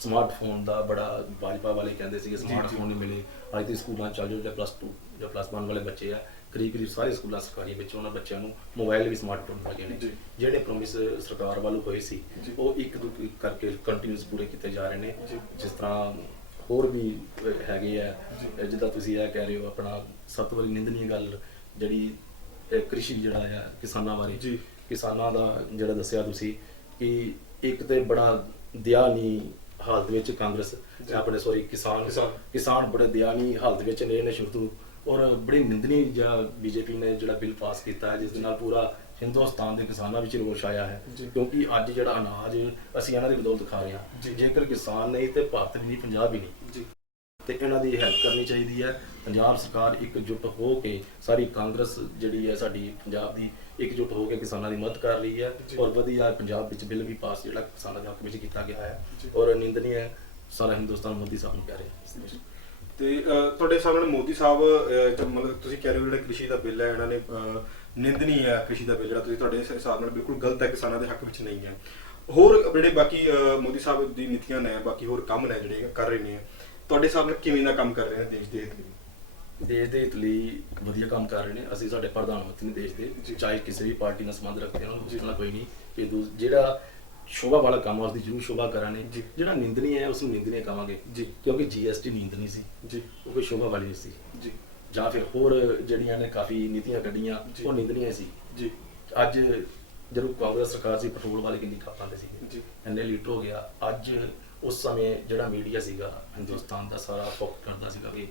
ਸਮਾਰਟਫੋਨ ਦਾ ਬੜਾ ਭਾਜਪਾ ਵਾਲੇ ਕਹਿੰਦੇ ਸੀ ਕਿ ਸਮਾਰਟਫੋਨ ਨਹੀਂ ਮਿਲੇ। ਅੱਜ ਤੇ ਸਕੂਲਾਂ 'ਚ ਚੱਲ ਜਾਓ, ਜਾਂ +2 ਜਾਂ +1 ਵਾਲੇ ਬੱਚੇ ਆ, ਕਰੀਬ ਸਾਰੇ ਸਕੂਲਾਂ ਸਰਕਾਰੀ ਵਿੱਚ ਉਹਨਾਂ ਬੱਚਿਆਂ ਨੂੰ ਮੋਬਾਈਲ ਵੀ ਸਮਾਰਟਫੋਨ ਲੱਗੇ ਨੇ। ਜਿਹੜੇ ਪ੍ਰੋਮਿਸ ਸਰਕਾਰ ਵੱਲੋਂ ਹੋਏ ਸੀ ਉਹ ਇੱਕ ਦੋ ਕਰਕੇ ਕੰਟੀਨਿਊਸ ਪੂਰੇ ਕੀਤੇ ਜਾ ਰਹੇ ਨੇ। ਜਿਸ ਤਰ੍ਹਾਂ ਹੋਰ ਵੀ ਹੈਗੇ ਆ, ਜਿੱਦਾਂ ਤੁਸੀਂ ਇਹ ਕਹਿ ਰਹੇ ਹੋ, ਆਪਣਾ ਸਭ ਤੋਂ ਵੱਡੀ ਨਿੰਦਨੀय ਗੱਲ ਜਿਹੜੀ ਕ੍ਰਿਸ਼ੀ ਜਿਹੜਾ ਆ ਕਿਸਾਨਾਂ ਬਾਰੇ, ਕਿਸਾਨਾਂ ਦਾ ਜਿਹੜਾ ਦੱਸਿਆ ਤੁਸੀਂ ਕਿ ਇੱਕ ਤੇ ਬੜਾ ਦਿਆਨੀ ਹਾਲਤ ਵਿੱਚ ਕਾਂਗਰਸ ਆਪਣੇ ਕਿਸਾਨ ਬੜੇ ਦਿਆਨੀ ਹਾਲਤ ਵਿੱਚ ਨੇ ਸ਼ੁਰੂ ਤੋਂ, ਔਰ ਬੜੀ ਨਿੰਦਨੀ ਜਾਂ ਬੀਜੇਪੀ ਨੇ ਜਿਹੜਾ ਬਿੱਲ ਪਾਸ ਕੀਤਾ ਹੈ ਜਿਸ ਦੇ ਨਾਲ ਪੂਰਾ ਹਿੰਦੁਸਤਾਨ ਦੇ ਕਿਸਾਨਾਂ ਵਿੱਚ ਰੋਸ਼ ਆਇਆ ਹੈ। ਕਿਉਂਕਿ ਅੱਜ ਜਿਹੜਾ ਅਨਾਜ ਅਸੀਂ ਇਹਨਾਂ ਦੀ ਬਦੌਲਤ ਖਾ ਰਹੇ ਹਾਂ, ਜੇਕਰ ਕਿਸਾਨ ਨਹੀਂ ਤੇ ਭਾਰਤ ਵੀ ਨਹੀਂ, ਪੰਜਾਬ ਵੀ ਨਹੀਂ, ਤੇ ਇਹਨਾਂ ਦੀ ਹੈਲਪ ਕਰਨੀ ਚਾਹੀਦੀ ਹੈ। ਪੰਜਾਬ ਸਰਕਾਰ ਇਕਜੁੱਟ ਹੋ ਕੇ, ਸਾਰੀ ਕਾਂਗਰਸ ਜਿਹੜੀ ਹੈ ਸਾਡੀ ਪੰਜਾਬ ਦੀ ਇਕਜੁੱਟ ਹੋ ਕੇ ਕਿਸਾਨਾਂ ਦੀ ਮਦਦ ਕਰ ਰਹੀ ਹੈ ਔਰ ਵਧੀਆ ਪੰਜਾਬ ਵਿੱਚ ਬਿੱਲ ਵੀ ਪਾਸ ਜਿਹੜਾ ਕਿਸਾਨਾਂ ਦੇ ਹੱਕ ਵਿੱਚ ਕੀਤਾ ਗਿਆ ਹੈ ਔਰ ਨਿੰਦਨੀ ਹੈ। ਸਾਰਾ ਹਿੰਦੁਸਤਾਨ ਮੋਦੀ ਸਾਹਿਬ ਨੂੰ ਕਹਿ ਰਿਹਾ ਹੈ। ਤੇ ਤੁਹਾਡੇ ਸਾਹਮਣੇ ਮੋਦੀ ਸਾਹਿਬ ਮਤਲਬ ਤੁਸੀਂ ਕਹਿ ਰਹੇ ਹੋ ਜਿਹੜਾ ਕ੍ਰਿਸ਼ੀ ਦਾ ਬਿੱਲ ਹੈ, ਇਹਨਾਂ ਨੇ ਨਿੰਦਨੀ ਹੈ ਕ੍ਰਿਸ਼ੀ ਦਾ ਬਿੱਲ ਜਿਹੜਾ ਤੁਸੀਂ ਤੁਹਾਡੇ ਹਿਸਾਬ ਨਾਲ ਬਿਲਕੁਲ ਗਲਤ ਹੈ, ਕਿਸਾਨਾਂ ਦੇ ਹੱਕ ਵਿੱਚ ਨਹੀਂ ਹੈ। ਹੋਰ ਜਿਹੜੇ ਬਾਕੀ ਮੋਦੀ ਸਾਹਿਬ ਦੀ ਨੀਤੀਆਂ ਨੇ, ਬਾਕੀ ਹੋਰ ਕੰਮ ਨੇ ਜਿਹੜੇ ਕਰ ਰਹੇ ਨੇ, ਤੁਹਾਡੇ ਹਿਸਾਬ ਨਾਲ ਕਿਵੇਂ ਦਾ ਕੰਮ ਕਰ ਰਹੇ ਨੇ ਦੇਸ਼ ਦੇ ਹਿੱਤ ਲਈ? ਦੇਸ਼ ਦੇ ਹਿੱਤ ਲਈ ਵਧੀਆ ਕੰਮ ਕਰ ਰਹੇ ਨੇ। ਅਸੀਂ ਸਾਡੇ ਪ੍ਰਧਾਨ ਮੰਤਰੀ ਨੇ ਦੇਸ਼ ਦੇ, ਚਾਹੇ ਕਿਸੇ ਵੀ ਪਾਰਟੀ ਨਾਲ ਸੰਬੰਧ ਰੱਖਦੇ ਹਨ, ਉਹਨਾਂ ਕੋਈ ਨਹੀਂ ਕਿ ਜਿਹੜਾ ਸ਼ੋਭਾ ਵਾਲਾ ਕੰਮ ਉਸ ਦੀ ਜ਼ਰੂਰ ਸ਼ੋਭਾ ਕਰਾਂਗੇ। ਜਿਹੜਾ ਨਿੰਦਨੀ ਹੈ ਉਸ ਨੂੰ ਨਿੰਦਨੀ ਕਹਾਂਗੇ ਕਿਉਂਕਿ GST ਨੀਂਦਨੀ ਸੀ, ਉਹ ਕੋਈ ਸ਼ੋਭਾ ਵਾਲੀ ਸੀ। ਜਾਂ ਫਿਰ ਹੋਰ ਜਿਹੜੀਆਂ ਨੇ ਕਾਫੀ ਨੀਤੀਆਂ ਕੱਢੀਆਂ ਉਹ ਨਿੰਦਨੀਆਂ ਸੀ। ਅੱਜ ਜਦੋਂ ਕਾਂਗਰਸ ਸਰਕਾਰ ਸੀ, ਪੈਟਰੋਲ ਵਾਲੇ ਕਿੰਨੀ ਖਪਤ ਆਉਂਦੇ ਸੀ, ਇੰਨੇ ਲੀਟਰ ਹੋ ਗਿਆ। ਅੱਜ ਉਸ ਸਮੇਂ ਜਿਹੜਾ ਮੀਡੀਆ ਸੀਗਾ ਹਿੰਦੁਸਤਾਨ ਦਾ ਸਾਰਾ ਫੋਕਸ ਕਰਦਾ ਸੀਗਾ ਕਿ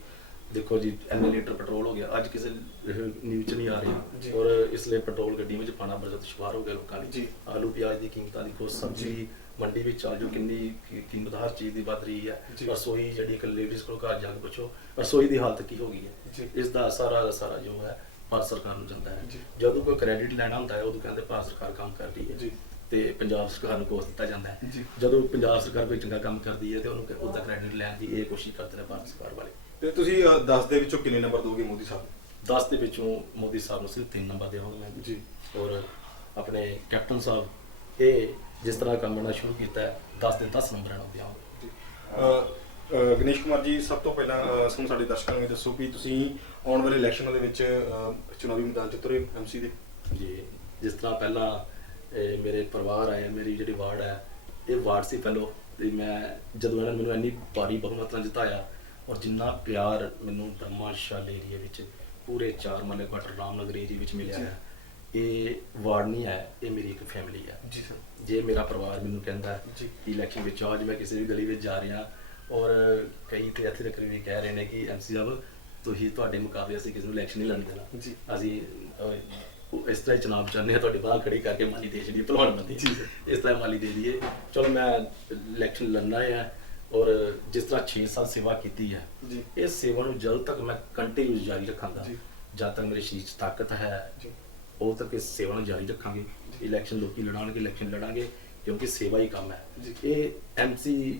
ਦੇਖੋ ਜੀ ਇੰਨੇ ਲੀਟਰ ਪੈਟਰੋਲ ਹੋ ਗਿਆ। ਅੱਜ ਕਿਸੇ ਨਿਊਜ਼ 'ਚ ਨਹੀਂ ਆ ਰਹੀ ਔਰ ਇਸ ਲਈ ਪੈਟਰੋਲ ਗੱਡੀਆਂ ਵਿੱਚ ਪਾਣਾ ਬੜਾ ਦੁਸ਼ਵਾਰ ਹੋ ਗਿਆ ਲੋਕਾਂ ਲਈ। ਆਲੂ ਪਿਆਜ਼ ਦੀ ਕੀਮਤਾਂ ਦੇਖੋ, ਸਬਜ਼ੀ ਮੰਡੀ ਵਿੱਚ ਚੱਲ ਜੋ ਕਿੰਨੀ ਕੀਮਤ ਹਰ ਚੀਜ਼ ਦੀ ਵੱਧ ਰਹੀ ਹੈ। ਰਸੋਈ ਜਿਹੜੀ ਇੱਕ ਲੇਡੀਜ਼ ਕੋਲ ਘਰ ਜਾ ਕੇ ਪੁੱਛੋ ਰਸੋਈ ਦੀ ਹਾਲਤ ਕੀ ਹੋ ਗਈ ਹੈ। ਇਸ ਦਾ ਸਾਰਾ ਜੋ ਹੈ ਭਾਰਤ ਸਰਕਾਰ ਨੂੰ ਜਾਂਦਾ ਹੈ। ਜਦੋਂ ਕੋਈ ਕ੍ਰੈਡਿਟ ਲੈਣਾ ਹੁੰਦਾ ਹੈ ਉਦੋਂ ਕਹਿੰਦੇ ਭਾਰਤ ਸਰਕਾਰ ਕੰਮ ਕਰ ਰਹੀ ਹੈ ਤੇ ਪੰਜਾਬ ਸਰਕਾਰ ਨੂੰ ਕੋਸ ਦਿੱਤਾ ਜਾਂਦਾ ਹੈ। ਜਦੋਂ ਪੰਜਾਬ ਸਰਕਾਰ ਕੋਈ ਚੰਗਾ ਕੰਮ ਕਰਦੀ ਹੈ ਤੇ ਉਹਨੂੰ ਉਹਦਾ ਕ੍ਰੈਡਿਟ ਲੈਣ ਦੀ ਇਹ ਕੋਸ਼ਿਸ਼ ਕਰਦੇ ਨੇ ਭਾਰਤ ਸਰਕਾਰ ਵਾਲੇ। ਤੇ ਤੁਸੀਂ 10 ਦੇ ਵਿੱਚੋਂ ਕਿੰਨੇ ਨੰਬਰ ਦੋਗੇ ਮੋਦੀ ਸਾਹਿਬ? 10 ਦੇ ਵਿੱਚੋਂ ਮੋਦੀ ਸਾਹਿਬ ਨੂੰ ਸਿਰਫ 3 ਨੰਬਰ ਦੇਵਾਂਗਾ ਮੈਂ ਔਰ ਆਪਣੇ ਕੈਪਟਨ ਸਾਹਿਬ ਇਹ ਜਿਸ ਤਰ੍ਹਾਂ ਕੰਮ ਕਰਨਾ ਸ਼ੁਰੂ ਕੀਤਾ ਹੈ 10 ਦੇ 10 ਨੰਬਰ ਇਹਨਾਂ ਨੂੰ ਦਿਆਂਗੇ। ਗਣੇਸ਼ ਕੁਮਾਰ ਜੀ, ਸਭ ਤੋਂ ਪਹਿਲਾਂ ਸਾਨੂੰ ਸਾਡੇ ਦਰਸ਼ਕਾਂ ਨੂੰ ਇਹ ਦੱਸੋ ਕਿ ਤੁਸੀਂ ਆਉਣ ਵਾਲੇ ਇਲੈਕਸ਼ਨਾਂ ਦੇ ਵਿੱਚ ਚੁਣਾਵੀ ਮੈਦਾਨ 'ਚ ਉਤਰੇ MC ਦੇ? ਜੀ, ਜਿਸ ਤਰ੍ਹਾਂ ਪਹਿਲਾਂ ਮੇਰੇ ਪਰਿਵਾਰ ਆਏ, ਮੇਰੀ ਜਿਹੜੀ ਵਾਰਡ ਹੈ ਇਹ ਵਾਰਡ ਸੀ ਪਹਿਲੋਂ, ਤੇ ਮੈਂ ਜਦੋਂ ਇਹਨਾਂ ਨੇ ਮੈਨੂੰ ਇੰਨੀ ਭਾਰੀ ਬਹੁਮਤ ਨਾਲ ਜਿਤਾਇਆ ਔਰ ਜਿੰਨਾ ਪਿਆਰ ਮੈਨੂੰ ਧਰਮਾਸ਼ਾਲ ਏਰੀਆ ਵਿੱਚ ਪੂਰੇ 4 ਮਹੱਲੇ ਕੁਆਟਰ ਰਾਮਨਗਰ ਏਰੀਆ ਵਿੱਚ ਮਿਲਿਆ ਹੈ, ਇਹ ਵਾਰਡ ਨਹੀਂ ਹੈ, ਇਹ ਮੇਰੀ ਇੱਕ ਫੈਮਿਲੀ ਹੈ। ਜੇ ਮੇਰਾ ਪਰਿਵਾਰ ਮੈਨੂੰ ਕਹਿੰਦਾ ਹੈ ਕਿ ਇਲੈਕਸ਼ਨ ਵਿੱਚ ਅੱਜ ਮੈਂ ਕਿਸੇ ਵੀ ਗਲੀ ਵਿੱਚ ਜਾ ਰਿਹਾ ਔਰ ਕਈ ਤੇ ਇੱਥੇ ਤੱਕ ਵੀ ਕਹਿ ਰਹੇ ਨੇ ਕਿ MC ਸਾਹਿਬ ਤੁਸੀਂ ਤੁਹਾਡੇ ਮੁਕਾਬਲੇ ਅਸੀਂ ਕਿਸੇ ਨੂੰ ਇਲੈਕਸ਼ਨ ਨਹੀਂ ਲੜਨ ਦੇਣਾ, ਅਸੀਂ ਇਸ ਤਰ੍ਹਾਂ ਚੁਣਾਵ ਚਾਹੁੰਦੇ ਹਾਂ, ਤੁਹਾਡੀ ਬਾਂਹ ਖੜੀ ਕਰਕੇ ਮਾਲੀ ਦੇ ਛੱਡੀ ਭਲਵਾਨ ਬੰਦੀ ਇਸ ਤਰ੍ਹਾਂ ਮਾਲੀ ਦੇ ਦਈਏ। ਚਲੋ ਮੈਂ ਇਲੈਕਸ਼ਨ ਲੜਨਾ ਹੈ ਔਰ ਜਿਸ ਤਰ੍ਹਾਂ 6 ਸਾਲ ਸੇਵਾ ਕੀਤੀ ਹੈ ਇਹ ਸੇਵਾ ਨੂੰ ਜਦ ਤੱਕ ਮੈਂ ਕੰਟੀਨਿਊ ਜਾਰੀ ਰੱਖਾਂਗਾ, ਜਦ ਤੱਕ ਮੇਰੇ ਸਰੀਰ 'ਚ ਤਾਕਤ ਹੈ ਉਦੋਂ ਤੱਕ ਇਸ ਸੇਵਾ ਨੂੰ ਜਾਰੀ ਰੱਖਾਂਗੇ। ਇਲੈਕਸ਼ਨ ਲੋਕੀ ਲੜਾਂਗੇ, ਇਲੈਕਸ਼ਨ ਲੜਾਂਗੇ ਕਿਉਂਕਿ ਸੇਵਾ ਹੀ ਕੰਮ ਹੈ। ਇਹ MC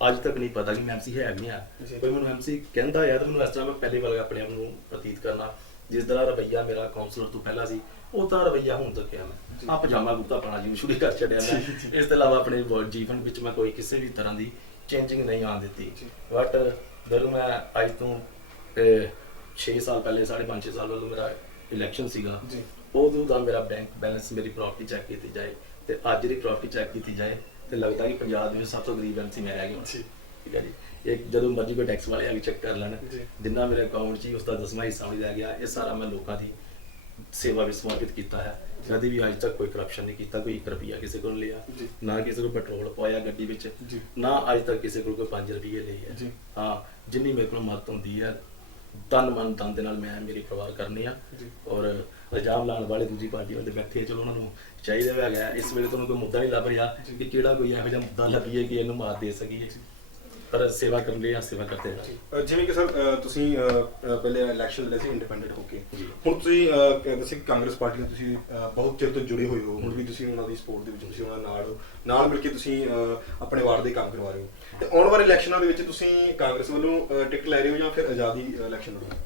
ਅੱਜ ਤੱਕ ਨਹੀਂ ਪਤਾ ਕਿ ਮੈਂ MC ਹੈ ਵੀ ਹਾਂ, ਕੋਈ ਮੈਨੂੰ MC ਕਹਿੰਦਾ ਯਾਰ ਮੈਨੂੰ ਇਸ ਤਰ੍ਹਾਂ ਮੈਂ ਪਹਿਲੀ ਵਾਰ ਆਪਣੇ ਆਪ ਨੂੰ ਪ੍ਰਤੀਤ ਕਰਨਾ ਜਿਸ ਤਰ੍ਹਾਂ ਰਵੱਈਆ ਮੇਰਾ ਕਾਉਂਸਲਰ ਤੋਂ ਪਹਿਲਾਂ ਸੀ ਉਹ ਤਾਂ ਰਵੱਈਆ ਹੁਣ ਤੱਕ ਹੈ। ਮੈਂ ਆ ਪਜਾਮਾ ਕੁੜਤਾ ਪਾਣਾ ਜਿਵੇਂ ਸ਼ੁਰੂ ਕਰ ਛੱਡਿਆ ਮੈਂ। ਇਸ ਤੋਂ ਇਲਾਵਾ ਆਪਣੇ ਜੀਵਨ ਵਿੱਚ ਮੈਂ ਕੋਈ ਕਿਸੇ ਵੀ ਤਰ੍ਹਾਂ ਦੀ ਚੇਂਜਿੰਗ ਨਹੀਂ ਆਉਣ ਦਿੱਤੀ। ਬਟ ਜਦੋਂ ਮੈਂ ਅੱਜ ਤੋਂ 6 ਸਾਲ ਪਹਿਲੇ 5.5 ਸਾਲ ਪਹਿਲਾਂ ਮੇਰਾ ਇਲੈਕਸ਼ਨ ਸੀਗਾ ਉਦੋਂ ਦਾ ਮੇਰਾ ਬੈਂਕ ਬੈਲੈਂਸ, ਮੇਰੀ ਪ੍ਰਾਪਰਟੀ ਚੈੱਕ ਕੀਤੀ ਜਾਏ ਤੇ ਅੱਜ ਦੀ ਪ੍ਰਾਪਰਟੀ ਚੈੱਕ ਕੀਤੀ ਜਾਏ ਤੇ ਲੱਗਦਾ ਕਿ ਪੰਜਾਬ ਦੇ ਵਿੱਚ ਸਭ ਤੋਂ ਗਰੀਬ MC ਮੈਂ ਰਹਿ ਗਿਆ। ਠੀਕ ਹੈ ਜੀ, ਇਹ ਜਦੋਂ ਮਰਜ਼ੀ ਕੋਈ ਟੈਕਸ ਵਾਲੇ ਆ ਕੇ ਚੈੱਕ ਕਰ ਲੈਣ, ਜਿੰਨਾ ਮੇਰੇ ਅਕਾਊਂਟ 'ਚ ਉਸ ਦਾ 10ਵਾਂ ਹਿੱਸਾ ਵੀ ਰਹਿ ਗਿਆ। ਇਹ ਸਾਰਾ ਮੈਂ ਲੋਕਾਂ ਦੀ ਸੇਵਾ ਵਿੱਚ ਸਮਰਪਿਤ ਕੀਤਾ ਹੈ। ਕਦੀ ਵੀ ਅੱਜ ਤੱਕ ਕੋਈ ਕਰਪਸ਼ਨ ਨਹੀਂ ਕੀਤਾ, ਕੋਈ 1 ਰੁਪਈਆ ਕਿਸੇ ਕੋਲ ਲਿਆ, ਨਾ ਕਿਸੇ ਕੋਲ ਪੈਟਰੋਲ ਪਵਾਇਆ ਗੱਡੀ ਵਿੱਚ, ਨਾ ਅੱਜ ਤੱਕ ਕਿਸੇ ਕੋਲ ਕੋਈ 5 ਰੁਪਈਏ ਲਈ ਹੈ। ਹਾਂ, ਜਿੰਨੀ ਮੇਰੇ ਕੋਲ ਮਦਦ ਹੁੰਦੀ ਹੈ ਤਨ ਮਨ ਧਨ ਦੇ ਨਾਲ ਮੈਂ ਮੇਰੀ ਪਰਿਵਾਰ ਕਰਨੀ ਆ ਔਰ ਇਲਜ਼ਾਮ ਲਾਉਣ ਵਾਲੇ ਦੂਜੀ ਪਾਰਟੀ ਵਾਲੇ ਬੈਠੇ ਆ, ਚਲੋ ਉਹਨਾਂ ਨੂੰ ਚਾਹੀਦਾ ਵੀ ਹੈਗਾ ਇਸ ਵੇਲੇ ਤੁਹਾਨੂੰ ਕੋਈ ਮੁੱਦਾ ਨਹੀਂ ਲੱਭ ਰਿਹਾ ਕਿ ਕਿਹੜਾ ਕੋਈ ਇਹੋ ਜਿਹਾ ਮੁੱਦਾ ਲੱਭੀਏ ਕਿ ਇਹਨੂੰ ਮਾਤ ਦੇ ਸਕੀਏ, ਪਰ ਸੇਵਾ ਕਰਨ ਲਈ ਸੇਵਾ ਕਰਦੇ ਹਾਂ। ਜਿਵੇਂ ਕਿ ਸਰ ਤੁਸੀਂ ਪਹਿਲੇ ਇਲੈਕਸ਼ਨ ਲੜੇ ਸੀ ਇੰਡੀਪੈਂਡੈਂਟ ਹੋ ਕੇ, ਜੀ। ਹੁਣ ਤੁਸੀਂ ਵੈਸੇ ਕਾਂਗਰਸ ਪਾਰਟੀ ਨਾਲ ਤੁਸੀਂ ਬਹੁਤ ਚਿਰ ਤੋਂ ਜੁੜੇ ਹੋਏ ਹੋ, ਹੁਣ ਵੀ ਤੁਸੀਂ ਉਹਨਾਂ ਦੀ ਸਪੋਰਟ ਦੇ ਵਿੱਚ ਤੁਸੀਂ ਉਹਨਾਂ ਨਾਲ ਮਿਲ ਕੇ ਤੁਸੀਂ ਆਪਣੇ ਵਾਰਡ ਦੇ ਕੰਮ ਕਰਵਾ ਰਹੇ ਹੋ, ਤੇ ਆਉਣ ਵਾਲੇ ਇਲੈਕਸ਼ਨਾਂ ਦੇ ਵਿੱਚ ਤੁਸੀਂ ਕਾਂਗਰਸ ਵੱਲੋਂ ਟਿਕਟ ਲੈ ਰਹੇ ਹੋ ਜਾਂ ਫਿਰ ਆਜ਼ਾਦੀ ਇਲੈਕਸ਼ਨ ਲੜੋਗੇ?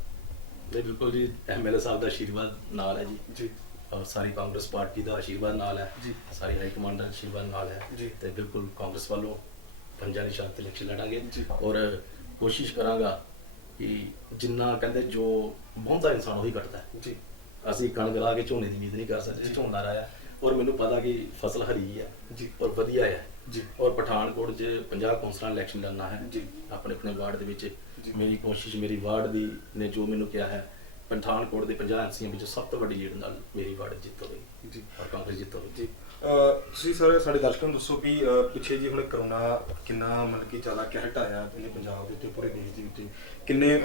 ਬਿਲਕੁਲ ਜੀ, ਐਮਐਲਏ ਸਾਹਿਬ ਦਾ ਆਸ਼ੀਰਵਾਦ ਨਾਲ ਹੈ ਜੀ। ਔਰ ਸਾਰੀ ਕਾਂਗਰਸ ਪਾਰਟੀ ਦਾ ਆਸ਼ੀਰਵਾਦ ਨਾਲ ਹੈ ਜੀ। ਸਾਰੀ ਹਾਈ ਕਮਾਂਡ ਦਾ ਆਸ਼ੀਰਵਾਦ ਨਾਲ ਹੈ ਜੀ। ਤੇ ਬਿਲਕੁਲ ਕਾਂਗਰਸ ਵੱਲੋਂ ਪੰਜਾਂ ਦੀ ਸ਼ਾਂਤ ਇਲੈਕਸ਼ਨ ਲੜਾਂਗੇ ਜੀ। ਔਰ ਕੋਸ਼ਿਸ਼ ਕਰਾਂਗਾ ਕਿ ਜਿੰਨਾ ਕਹਿੰਦੇ ਜੋ ਬਹੁਤਾ ਇਨਸਾਨ ਉਹੀ ਕੱਟਦਾ ਹੈ। ਜੀ। ਅਸੀਂ ਕਣਕ ਲਾ ਕੇ ਝੋਨੇ ਦੀ ਉਮੀਦ ਨਹੀਂ ਕਰ ਸਕਦੇ, ਝੋਨਾ ਰਾਇਆ ਔਰ ਮੈਨੂੰ ਪਤਾ ਕਿ ਫਸਲ ਹਰੀ ਹੈ ਜੀ। ਔਰ ਵਧੀਆ ਹੈ ਜੀ। ਔਰ ਪਠਾਨਕੋਟ 'ਚ 50 ਕੌਂਸਲਰਾਂ ਇਲੈਕਸ਼ਨ ਲੜਨਾ ਹੈ ਜੀ। ਆਪਣੇ ਆਪਣੇ ਵਾਰਡ ਦੇ ਵਿੱਚ। ਜੀ। ਮੇਰੀ ਕੋਸ਼ਿਸ਼ ਮੇਰੀ ਵਾਰਡ ਦੀ ਨੇ ਜੋ ਮੈਨੂੰ ਕਿਹਾ ਹੈ, ਪਠਾਨਕੋਟ ਦੇ 50 ਐਮਸੀਆਂ ਵਿੱਚੋਂ ਸਭ ਤੋਂ ਵੱਡੀ ਲੀਡ ਨਾਲ ਮੇਰੀ ਵਾਰਡ ਜਿੱਤ ਹੋਵੇਗੀ ਜੀ। ਔਰ ਕਾਂਗਰਸ ਜਿੱਤ ਹੋਵੇਗੀ। ਜੀ। ਤੁਸੀਂ ਸਾਡੇ ਦਰਸ਼ਕਾਂ ਨੂੰ ਦੱਸੋ ਵੀ ਪਿੱਛੇ ਜੀ ਹੁਣ ਕਰੋਨਾ ਕਿੰਨਾ ਮਤਲਬ ਕਿ ਜ਼ਿਆਦਾ ਕਹਿਰ ਢਾਇਆ ਪੂਰੇ ਪੰਜਾਬ ਦੇ ਉੱਤੇ, ਪੂਰੇ ਦੇਸ਼ ਦੇ ਉੱਤੇ ਕਿੰਨੇ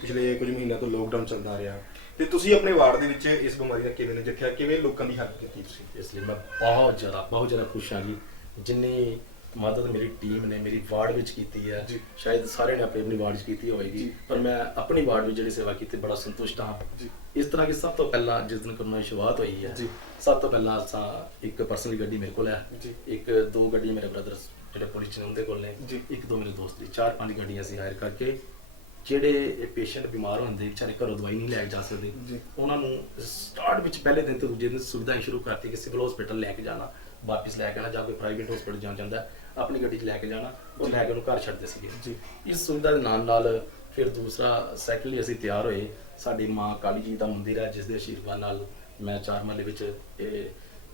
ਪਿਛਲੇ ਕੁਝ ਮਹੀਨਿਆਂ ਤੋਂ ਲੋਕਡਾਊਨ ਚੱਲਦਾ ਰਿਹਾ, ਤੇ ਤੁਸੀਂ ਆਪਣੇ ਵਾਰਡ ਦੇ ਵਿੱਚ ਇਸ ਬਿਮਾਰੀ ਦਾ ਕਿਵੇਂ ਨਜਿੱਠਿਆ, ਕਿਵੇਂ ਲੋਕਾਂ ਦੀ ਹੈਲਪ ਕੀਤੀ ਤੁਸੀਂ? ਇਸ ਲਈ ਮੈਂ ਬਹੁਤ ਜ਼ਿਆਦਾ ਖੁਸ਼ ਹਾਂ ਜੀ, ਜਿੰਨੀ ਮਦਦ ਮੇਰੀ ਟੀਮ ਨੇ ਮੇਰੀ ਵਾਰਡ ਵਿੱਚ ਕੀਤੀ ਹੈ। ਜੀ। ਸ਼ਾਇਦ ਸਾਰਿਆਂ ਨੇ ਆਪਣੀ ਵਾਰਡ 'ਚ ਕੀਤੀ ਹੋਵੇਗੀ, ਜੀ। ਪਰ ਮੈਂ ਆਪਣੀ ਵਾਰਡ ਵਿੱਚ ਜਿਹੜੀ ਸੇਵਾ ਕੀਤੀ ਬੜਾ ਸੰਤੁਸ਼ਟ ਹਾਂ। ਜੀ। ਇਸ ਤਰ੍ਹਾਂ ਕਿ ਸਭ ਤੋਂ ਪਹਿਲਾਂ ਜਿਸ ਦਿਨ ਕਰੋਨਾ ਦੀ ਸ਼ੁਰੂਆਤ ਹੋਈ ਹੈ, ਜੀ। ਸਭ ਤੋਂ ਪਹਿਲਾਂ ਅਸਾਂ ਇੱਕ ਪਰਸਨਲ ਗੱਡੀ ਮੇਰੇ ਕੋਲ ਹੈ, ਜੀ। ਦੋ ਗੱਡੀਆਂ ਮੇਰੇ ਬ੍ਰਦਰਸ ਜਿਹੜੇ ਪੁਲਿਸ 'ਚ ਨੇ ਉਹਦੇ ਕੋਲ ਨੇ, ਜੀ। ਦੋ ਮੇਰੇ ਦੋਸਤ ਦੀ, 4-5 ਗੱਡੀਆਂ ਅਸੀਂ ਹਾਇਰ ਕਰਕੇ ਜਿਹੜੇ ਪੇਸ਼ੈਂਟ ਬਿਮਾਰ ਹੁੰਦੇ ਵਿਚਾਰੇ ਘਰੋਂ ਦਵਾਈ ਨਹੀਂ ਲੈ ਕੇ ਜਾ ਸਕਦੇ, ਜੀ। ਉਹਨਾਂ ਨੂੰ ਸਟਾਰਟ ਵਿੱਚ ਪਹਿਲੇ ਦਿਨ ਤੋਂ ਦੂਜੇ ਦਿਨ ਸੁਵਿਧਾ ਸ਼ੁਰੂ ਕਰਤੀ ਕਿ ਸਿਵਲ ਹਸਪੀਟਲ ਲੈ ਕੇ ਜਾਣਾ, ਵਾਪਿਸ ਲੈ ਕੇ ਆਣਾ, ਜਾਂ ਕੋਈ ਪ੍ਰਾਈਵੇਟ ਹਸਪੀਟਲ ਜਾਣਾ ਚਾਹੁੰਦਾ ਆਪਣੀ ਗੱਡੀ 'ਚ ਲੈ ਕੇ ਜਾਣਾ, ਉਹ ਲੈ ਕੇ ਉਹਨੂੰ ਘਰ ਛੱਡਦੇ ਸੀਗੇ। ਜੀ। ਇਸ ਸੁਵਿਧਾ ਦੇ ਨਾਲ ਫਿਰ ਦੂਸਰਾ ਸੈਕੰਡਲੀ ਅਸੀਂ ਤਿਆਰ ਹੋਏ, ਸਾਡੀ ਮਾਂ ਕਾਲੀ ਜੀ ਦਾ ਮੰਦਿਰ ਹੈ ਜਿਸ ਦੇ ਆਸ਼ੀਰਵਾਦ ਨਾਲ ਮੈਂ 4 ਮਹੱਲੇ ਵਿੱਚ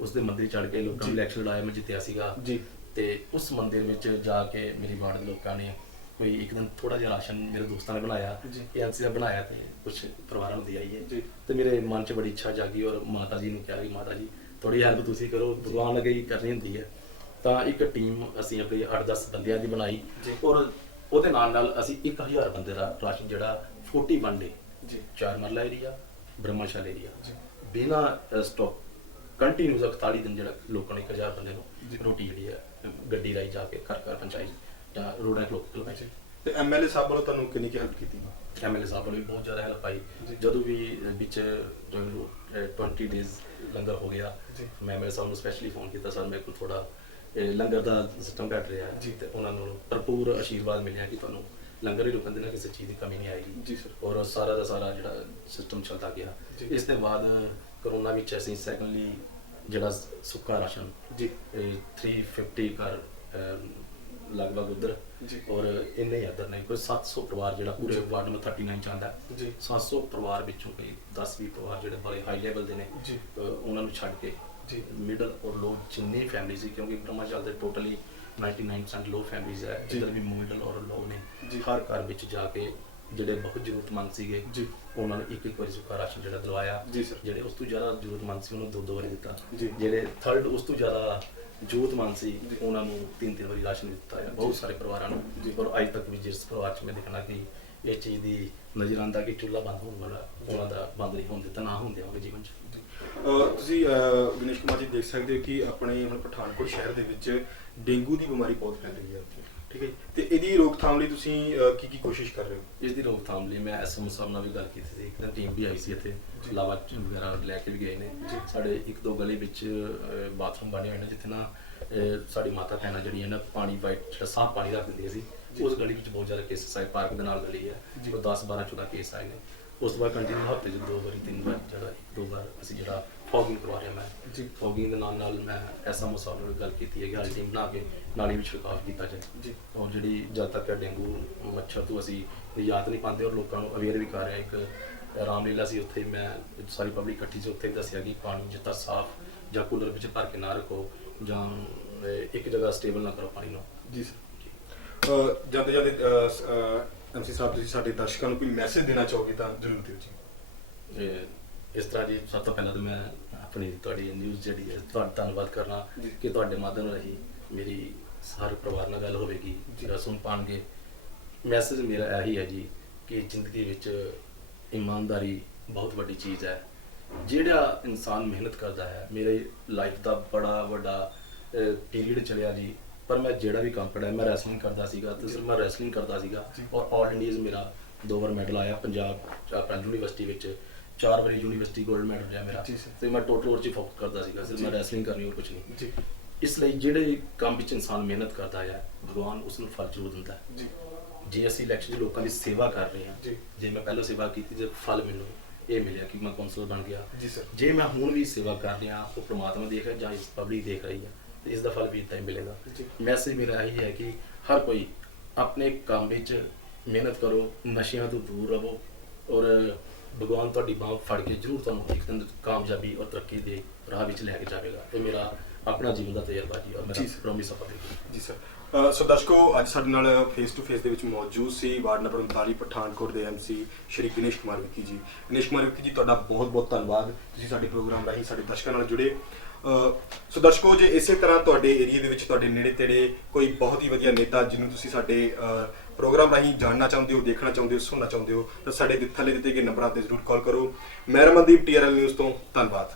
ਉਸ ਦੇ ਮੰਦਿਰ ਚੜ੍ਹ ਕੇ ਲੋਕਾਂ ਨੂੰ ਇਲੈਕਸ਼ਨ ਲੜਾਇਆ, ਮੈਂ ਜਿੱਤਿਆ ਸੀਗਾ। ਜੀ। ਤੇ ਉਸ ਮੰਦਿਰ ਵਿੱਚ ਜਾ ਕੇ ਮੇਰੀ ਵਾਰਡ ਦੇ ਲੋਕਾਂ ਨੇ ਕੋਈ ਇੱਕ ਦਿਨ ਥੋੜਾ ਜਿਹਾ ਰਾਸ਼ਨ ਮੇਰੇ ਦੋਸਤਾਂ ਨੇ ਬਣਾਇਆ, ਏਐਮਸੀ ਦਾ ਬਣਾਇਆ ਤੇ ਕੁਝ ਪਰਿਵਾਰਾਂ ਨੂੰ ਦੇ ਆਈਏ। ਤੇ ਮੇਰੇ ਮਨ 'ਚ ਬੜੀ ਇੱਛਾ ਜਾਗੀ ਔਰ ਮਾਤਾ ਜੀ ਨੂੰ ਕਿਹਾ ਕਿ ਮਾਤਾ ਜੀ ਥੋੜੀ ਹੈਲਪ ਤੁਸੀਂ ਕਰੋ, ਭਗਵਾਨ ਅੱਗੇ ਹੀ ਕਰਨੀ ਹੁੰਦੀ ਹੈ। ਤਾਂ ਇੱਕ ਟੀਮ ਅਸੀਂ ਆਪਣੀ 8-10 ਬੰਦਿਆਂ ਦੀ ਬਣਾਈ ਔਰ ਉਹਦੇ ਨਾਲ ਅਸੀਂ 1000 ਬੰਦੇ ਦਾ ਰਾਸ਼ਨ ਜਿਹੜਾ 41 ਡੇ 4 ਮਰਲਾ ਏਰੀਆ, ਬ੍ਰਹਮਸ਼ਾਲ ਏਰੀਆ ਬਿਨਾਂ ਸਟਾਪ ਕੰਟੀਨਿਊਸ 48 ਦਿਨ ਜਿਹੜਾ ਲੋਕਾਂ ਨੇ 1000 ਬੰਦੇ ਨੂੰ ਰੋਟੀ ਜਿਹੜੀ ਹੈ ਗੱਡੀ ਰਾਹੀਂ ਜਾ ਕੇ ਘਰ ਪਹੁੰਚਾਈ ਜਾਂ ਰੋਡਾਂ ਲੋਕਲ ਵਿੱਚ। ਤੇ ਐਮਐਲਏ ਸਾਹਿਬ ਵੱਲੋਂ ਤੁਹਾਨੂੰ ਕਿੰਨੀ ਕੁ ਹੈਲਪ ਕੀਤੀ? ਐਮਐਲਏ ਸਾਹਿਬ ਵੱਲੋਂ ਵੀ ਬਹੁਤ ਜ਼ਿਆਦਾ ਹੈਲਪ ਆਈ। ਜਦੋਂ ਵੀ ਵਿੱਚ 20 ਡੇਜ਼ ਲੰਗਰ ਹੋ ਗਿਆ, ਮੈਂ ਐਮਐਲਏ ਸਾਹਿਬ ਨੂੰ ਸਪੈਸ਼ਲੀ ਫੋਨ ਕੀਤਾ, ਸਰ ਮੇਰੇ ਕੋਲ ਥੋੜਾ ਲੰਗਰ ਦਾ ਸਿਸਟਮ ਘੱਟ ਰਿਹਾ ਹੈ ਤੇ ਉਹਨਾਂ ਨੂੰ ਭਰਪੂਰ ਆਸ਼ੀਰਵਾਦ ਮਿਲਿਆ ਕਿ ਤੁਹਾਨੂੰ ਲੰਗਰ ਹੀ ਰੁਕਣ ਦੇਣਾ, ਕਿਸੇ ਚੀਜ਼ ਦੀ ਕਮੀ ਨਹੀਂ ਆਏਗੀ। ਜੀ ਸਰ। ਔਰ ਸਾਰਾ ਦਾ ਸਾਰਾ ਜਿਹੜਾ ਸਿਸਟਮ ਚੱਲਦਾ ਗਿਆ। ਇਸ ਦੇ ਬਾਅਦ ਕਰੋਨਾ ਵਿੱਚ ਅਸੀਂ ਸੈਕੰਡਲੀ ਜਿਹੜਾ ਸੁੱਕਾ ਰਾਸ਼ਨ 350 ਘਰ ਲਗਭਗ ਉਧਰ ਔਰ ਇੰਨੇ ਇੱਧਰ ਨਹੀਂ, ਕੋਈ 700 ਪਰਿਵਾਰ ਜਿਹੜਾ ਪੂਰੇ ਵਾਰਡ ਨੰਬਰ 39 ਚ ਆਉਂਦਾ, 700 ਪਰਿਵਾਰ ਵਿੱਚੋਂ ਕੋਈ 10-20 ਪਰਿਵਾਰ ਜਿਹੜੇ ਬੜੇ ਹਾਈ ਲੈਵਲ ਦੇ ਨੇ, ਉਹਨਾਂ ਨੂੰ ਛੱਡ ਕੇ ਮਿਡਲ ਔਰ ਲੋ ਜਿੰਨੀ ਫੈਮਿਲੀ ਸੀ, ਕਿਉਂਕਿ ਬ੍ਰਹਮਸ਼ਾਲ ਦੇ ਟੋਟਲੀ 99% ਲੋ ਫੈਮਿਲੀਜ਼ ਹੈ, ਇੱਧਰ ਵੀ ਮਿਡਲ ਔਰ ਲੋ ਨੇ, ਹਰ ਘਰ ਵਿੱਚ ਜਾ ਕੇ ਜਿਹੜੇ ਬਹੁਤ ਜ਼ਰੂਰਤਮੰਦ ਸੀਗੇ ਉਹਨਾਂ ਨੂੰ ਇੱਕ ਵਾਰੀ ਸੁੱਕਾ ਰਾਸ਼ਨ ਜਿਹੜਾ ਦਿਲਵਾਇਆ। ਜਿਹੜੇ ਉਸ ਤੋਂ ਜ਼ਿਆਦਾ ਜ਼ਰੂਰਤਮੰਦ ਸੀ ਉਹਨੂੰ 2 ਵਾਰੀ ਦਿੱਤਾ, ਜਿਹੜੇ ਥਰਡ ਉਸ ਤੋਂ ਜ਼ਿਆਦਾ ਜ਼ਰੂਰਤਮੰਦ ਸੀ ਉਹਨਾਂ ਨੂੰ 3 ਵਾਰੀ ਰਾਸ਼ਨ ਦਿੱਤਾ ਹੈ, ਬਹੁਤ ਸਾਰੇ ਪਰਿਵਾਰਾਂ ਨੂੰ। ਔਰ ਅੱਜ ਤੱਕ ਵੀ ਜਿਸ ਪਰਿਵਾਰ 'ਚ ਮੈਂ ਦੇਖਣਾ ਕਿ ਇਹ ਚੀਜ਼ ਦੀ ਨਜ਼ਰ ਆਉਂਦਾ ਕਿ ਚੁੱਲ੍ਹਾ ਬੰਦ ਹੋਣ ਵਾਲਾ, ਉਹਨਾਂ ਦਾ ਬੰਦ ਨਹੀਂ ਹੋਣ ਦਿੱਤਾ, ਨਾ ਹੁੰਦੇ ਹੋਵੇ ਜੀਵਨ 'ਚ। ਤੁਸੀਂ ਗਣੇਸ਼ ਕੁਮਾਰ ਜੀ ਦੇਖ ਸਕਦੇ ਹੋ ਕਿ ਆਪਣੇ ਹੁਣ ਪਠਾਨਕੋਟ ਸ਼ਹਿਰ ਦੇ ਵਿੱਚ ਡੇਂਗੂ ਦੀ ਬਿਮਾਰੀ ਬਹੁਤ ਫੈਲ ਰਹੀ ਹੈ, ਠੀਕ ਹੈ, ਤੇ ਇਹਦੀ ਰੋਕਥਾਮ ਲਈ ਤੁਸੀਂ ਕੀ ਕੋਸ਼ਿਸ਼ ਕਰ ਰਹੇ ਹੋ? ਇਸ ਦੀ ਰੋਕਥਾਮ ਲਈ ਮੈਂ ਐਸਐਮਓ ਸਾਹਿਬ ਨਾਲ ਵੀ ਗੱਲ ਕੀਤੀ ਸੀ, ਇੱਕ ਦਿਨ ਟੀਮ ਵੀ ਆਈ ਸੀ ਇੱਥੇ, ਲਾਵਾ ਵਗੈਰਾ ਲੈ ਕੇ ਵੀ ਗਏ ਨੇ। ਸਾਡੇ 1-2 ਗਲੀ ਵਿੱਚ ਬਾਥਰੂਮ ਬਣੇ ਹੋਏ ਨੇ ਜਿੱਥੇ ਨਾ ਸਾਡੀ ਮਾਤਾ ਭੈਣਾਂ ਜਿਹੜੀਆਂ ਨਾ ਪਾਣੀ ਵਾਈਟ ਜਿਹੜਾ ਸਾਫ਼ ਪਾਣੀ ਰੱਖ ਦਿੰਦੀਆਂ ਸੀ, ਉਸ ਗਲੀ ਵਿੱਚ ਬਹੁਤ ਜ਼ਿਆਦਾ ਕੇਸਿਸ ਆਏ। ਪਾਰਕ ਦੇ ਨਾਲ ਗਲੀ ਹੈ, ਉਹ 10-12-14 ਕੇਸ ਆਏ ਨੇ। ਉਸ ਤੋਂ ਬਾਅਦ ਕੰਟੀਨਿਊ ਹਫ਼ਤੇ 'ਚ 2 ਵਾਰੀ 3 ਵਾਰ ਜਿਹੜਾ 1-2 ਵਾਰ ਅਸੀਂ ਜਿਹੜਾ ਫੋਗਿੰਗ ਕਰਵਾ ਰਿਹਾ ਮੈਂ। ਫੋਗਿੰਗ ਦੇ ਨਾਲ ਮੈਂ ਐਸਐਮਓ ਸਾਹਿਬ ਨਾਲ ਗੱਲ ਕੀਤੀ ਹੈ ਕਿ ਹਾਲ ਟੀਮ ਬਣਾ ਕੇ ਨਾਲੀ ਵਿੱਚ ਛਿੜਕਾਅ ਕੀਤਾ ਜਾਏ। ਔਰ ਜਿਹੜੀ ਜਦ ਤੱਕ ਡੇਂਗੂ ਮੱਛਰ ਤੋਂ ਅਸੀਂ ਨਿਜਾਤ ਨਹੀਂ ਪਾਉਂਦੇ ਔਰ ਲੋਕਾਂ ਨੂੰ ਅਵੇਅਰ ਵੀ ਕਰ ਰਹੇ। ਇੱਕ ਰਾਮਲੀਲਾ ਸੀ, ਉੱਥੇ ਮੈਂ ਸਾਰੀ ਪਬਲਿਕ ਇਕੱਠੀ ਸੀ, ਉੱਥੇ ਦੱਸਿਆ ਕਿ ਪਾਣੀ ਜਿੱਦਾਂ ਸਾਫ਼ ਜਾਂ ਕੂਲਰ ਵਿੱਚ ਭਰ ਕੇ ਨਾ ਰੱਖੋ ਜਾਂ ਇੱਕ ਜਗ੍ਹਾ ਸਟੇਬਲ ਨਾ ਕਰੋ ਪਾਣੀ ਨੂੰ। ਜੀ ਸਰ। ਜਾਂਦੇ ਐਮਸੀ ਸਾਹਿਬ ਤੁਸੀਂ ਸਾਡੇ ਦਰਸ਼ਕਾਂ ਨੂੰ ਕੋਈ ਮੈਸੇਜ ਦੇਣਾ ਚਾਹੋਗੇ ਤਾਂ ਜ਼ਰੂਰ ਦਿਓ ਜੀ। ਇਸ ਤਰ੍ਹਾਂ ਜੀ, ਸਭ ਤੋਂ ਪਹਿਲਾਂ ਤਾਂ ਮੈਂ ਆਪਣੀ ਤੁਹਾਡੀ ਨਿਊਜ਼ ਜਿਹੜੀ ਹੈ ਤੁਹਾਡਾ ਧੰਨਵਾਦ ਕਰਨਾ ਕਿ ਤੁਹਾਡੇ ਮਾਧਿਅਮ ਰਾਹੀਂ ਮੇਰੀ ਸਾਰੇ ਪਰਿਵਾਰ ਨਾਲ ਗੱਲ ਹੋਵੇਗੀ, ਜਿਹੜਾ ਸੁਣ ਪਾਉਣਗੇ। ਮੈਸੇਜ ਮੇਰਾ ਇਹੀ ਹੈ ਜੀ ਕਿ ਜ਼ਿੰਦਗੀ ਵਿੱਚ ਇਮਾਨਦਾਰੀ ਬਹੁਤ ਵੱਡੀ ਚੀਜ਼ ਹੈ। ਜਿਹੜਾ ਇਨਸਾਨ ਮਿਹਨਤ ਕਰਦਾ ਹੈ, ਮੇਰੇ ਲਾਈਫ ਦਾ ਬੜਾ ਵੱਡਾ ਪੀਰੀਅਡ ਚੱਲਿਆ ਜੀ, ਪਰ ਮੈਂ ਜਿਹੜਾ ਵੀ ਕੰਮ ਪੜਿਆ, ਮੈਂ ਰੈਸਲਿੰਗ ਕਰਦਾ ਸੀਗਾ ਤੇ ਸਿਰਫ ਮੈਂ ਰੈਸਲਿੰਗ ਕਰਦਾ ਸੀਗਾ ਔਰ ਆਲ ਇੰਡੀਆਜ਼ ਮੇਰਾ 2 ਵਾਰ ਮੈਡਲ ਆਇਆ ਪੰਜਾਬ ਆਪਣਾ ਯੂਨੀਵਰਸਿਟੀ ਵਿੱਚ, 4 ਵਾਰੀ ਯੂਨੀਵਰਸਿਟੀ 골ਡ ਮੈਡਲ ਰਿਹਾ ਮੇਰਾ ਤੇ ਮੈਂ ਟੋਟਲ ਉਹ 'ਚ ਫੋਕਸ ਕਰਦਾ ਸੀਗਾ, ਸਿਰਫ ਮੈਂ ਰੈਸਲਿੰਗ ਕਰਨੀ ਹੋਰ ਕੁਝ ਨਹੀਂ। ਇਸ ਲਈ ਜਿਹੜੇ ਕੰਮ ਵਿੱਚ ਇਨਸਾਨ ਮਿਹਨਤ ਕਰਦਾ ਹੈ ਭਗਵਾਨ ਉਸ ਨੂੰ ਫਲ ਜ਼ਰੂਰ ਦਿੰਦਾ ਹੈ। ਜੇ ਅਸੀਂ ਇਲੈਕਸ਼ਨ 'ਚ ਲੋਕਾਂ ਦੀ ਸੇਵਾ ਕਰ ਰਹੇ ਹਾਂ, ਜੇ ਮੈਂ ਪਹਿਲਾਂ ਸੇਵਾ ਕੀਤੀ ਜੇ ਫਲ ਮੈਨੂੰ ਇਹ ਮਿਲਿਆ ਕਿ ਮੈਂ ਕੌਂਸਲਰ ਬਣ ਗਿਆ, ਜੇ ਮੈਂ ਹੁਣ ਵੀ ਸੇਵਾ ਕਰ ਰਿਹਾ ਉਹ ਪ੍ਰਮਾਤਮਾ ਦੇਖ ਰਿਹਾ ਜਾਂ ਇਸ ਪਬਲਿਕ ਦੇਖ ਰਹੀ ਹੈ ਤੇ ਇਸ ਦਾ ਫਲ ਵੀ ਇੱਦਾਂ ਹੀ ਮਿਲੇਗਾ। ਮੈਸੇਜ ਮੇਰਾ ਇਹੀ ਹੈ ਕਿ ਹਰ ਕੋਈ ਆਪਣੇ ਕੰਮ ਵਿੱਚ ਮਿਹਨਤ ਕਰੋ, ਨਸ਼ਿਆਂ ਤੋਂ ਦੂਰ ਰਹੋ ਔਰ ਭਗਵਾਨ ਤੁਹਾਡੀ ਬਾਂਹ ਫੜ ਕੇ ਜ਼ਰੂਰ ਤੁਹਾਨੂੰ ਇੱਕ ਦਿਨ ਕਾਮਯਾਬੀ ਔਰ ਤਰੱਕੀ ਦੇ ਰਾਹ ਵਿੱਚ ਲੈ ਕੇ ਜਾਵੇਗਾ। ਇਹ ਮੇਰਾ ਆਪਣਾ ਜੀਵਨ ਦਾ ਤਜਰਬਾ ਜੀ ਔਰ ਮੇਰਾ ਪ੍ਰੋਮਿਸ ਆਪਾਂ ਜੀ ਸਰ। ਸੋ ਦਰਸ਼ਕੋ, ਅੱਜ ਸਾਡੇ ਨਾਲ ਫੇਸ ਟੂ ਫੇਸ ਦੇ ਵਿੱਚ ਮੌਜੂਦ ਸੀ ਵਾਰਡ ਨੰਬਰ 39 ਪਠਾਨਕੋਟ ਦੇ ਐਮਸੀ ਸ਼੍ਰੀ ਗਣੇਸ਼ ਕੁਮਾਰ ਵਿੱਕੀ ਜੀ। ਗਣੇਸ਼ ਕੁਮਾਰ ਵਿੱਕੀ ਜੀ, ਤੁਹਾਡਾ ਬਹੁਤ ਬਹੁਤ ਧੰਨਵਾਦ, ਤੁਸੀਂ ਸਾਡੇ ਪ੍ਰੋਗਰਾਮ ਰਾਹੀਂ ਸਾਡੇ ਦਰਸ਼ਕਾਂ ਨਾਲ ਜੁੜੇ। ਸੋ ਦਰਸ਼ਕੋ, ਜੇ ਇਸੇ ਤਰ੍ਹਾਂ ਤੁਹਾਡੇ ਏਰੀਆ ਦੇ ਵਿੱਚ ਤੁਹਾਡੇ ਨੇੜੇ ਤੇੜੇ ਕੋਈ ਬਹੁਤ ਹੀ ਵਧੀਆ ਨੇਤਾ ਜਿਹਨੂੰ ਤੁਸੀਂ ਸਾਡੇ ਪ੍ਰੋਗਰਾਮ ਰਾਹੀਂ ਜਾਣਨਾ ਚਾਹੁੰਦੇ ਹੋ, ਦੇਖਣਾ ਚਾਹੁੰਦੇ ਹੋ, ਸੁਣਨਾ ਚਾਹੁੰਦੇ ਹੋ ਤਾਂ ਸਾਡੇ ਥੱਲੇ ਦਿੱਤੇ ਗਏ ਨੰਬਰਾਂ ਤੇ ਜ਼ਰੂਰ ਕਾਲ ਕਰੋ। ਮੈਂ ਰਮਨਦੀਪ TRL ਨਿਊਜ਼ ਤੋਂ, ਧੰਨਵਾਦ।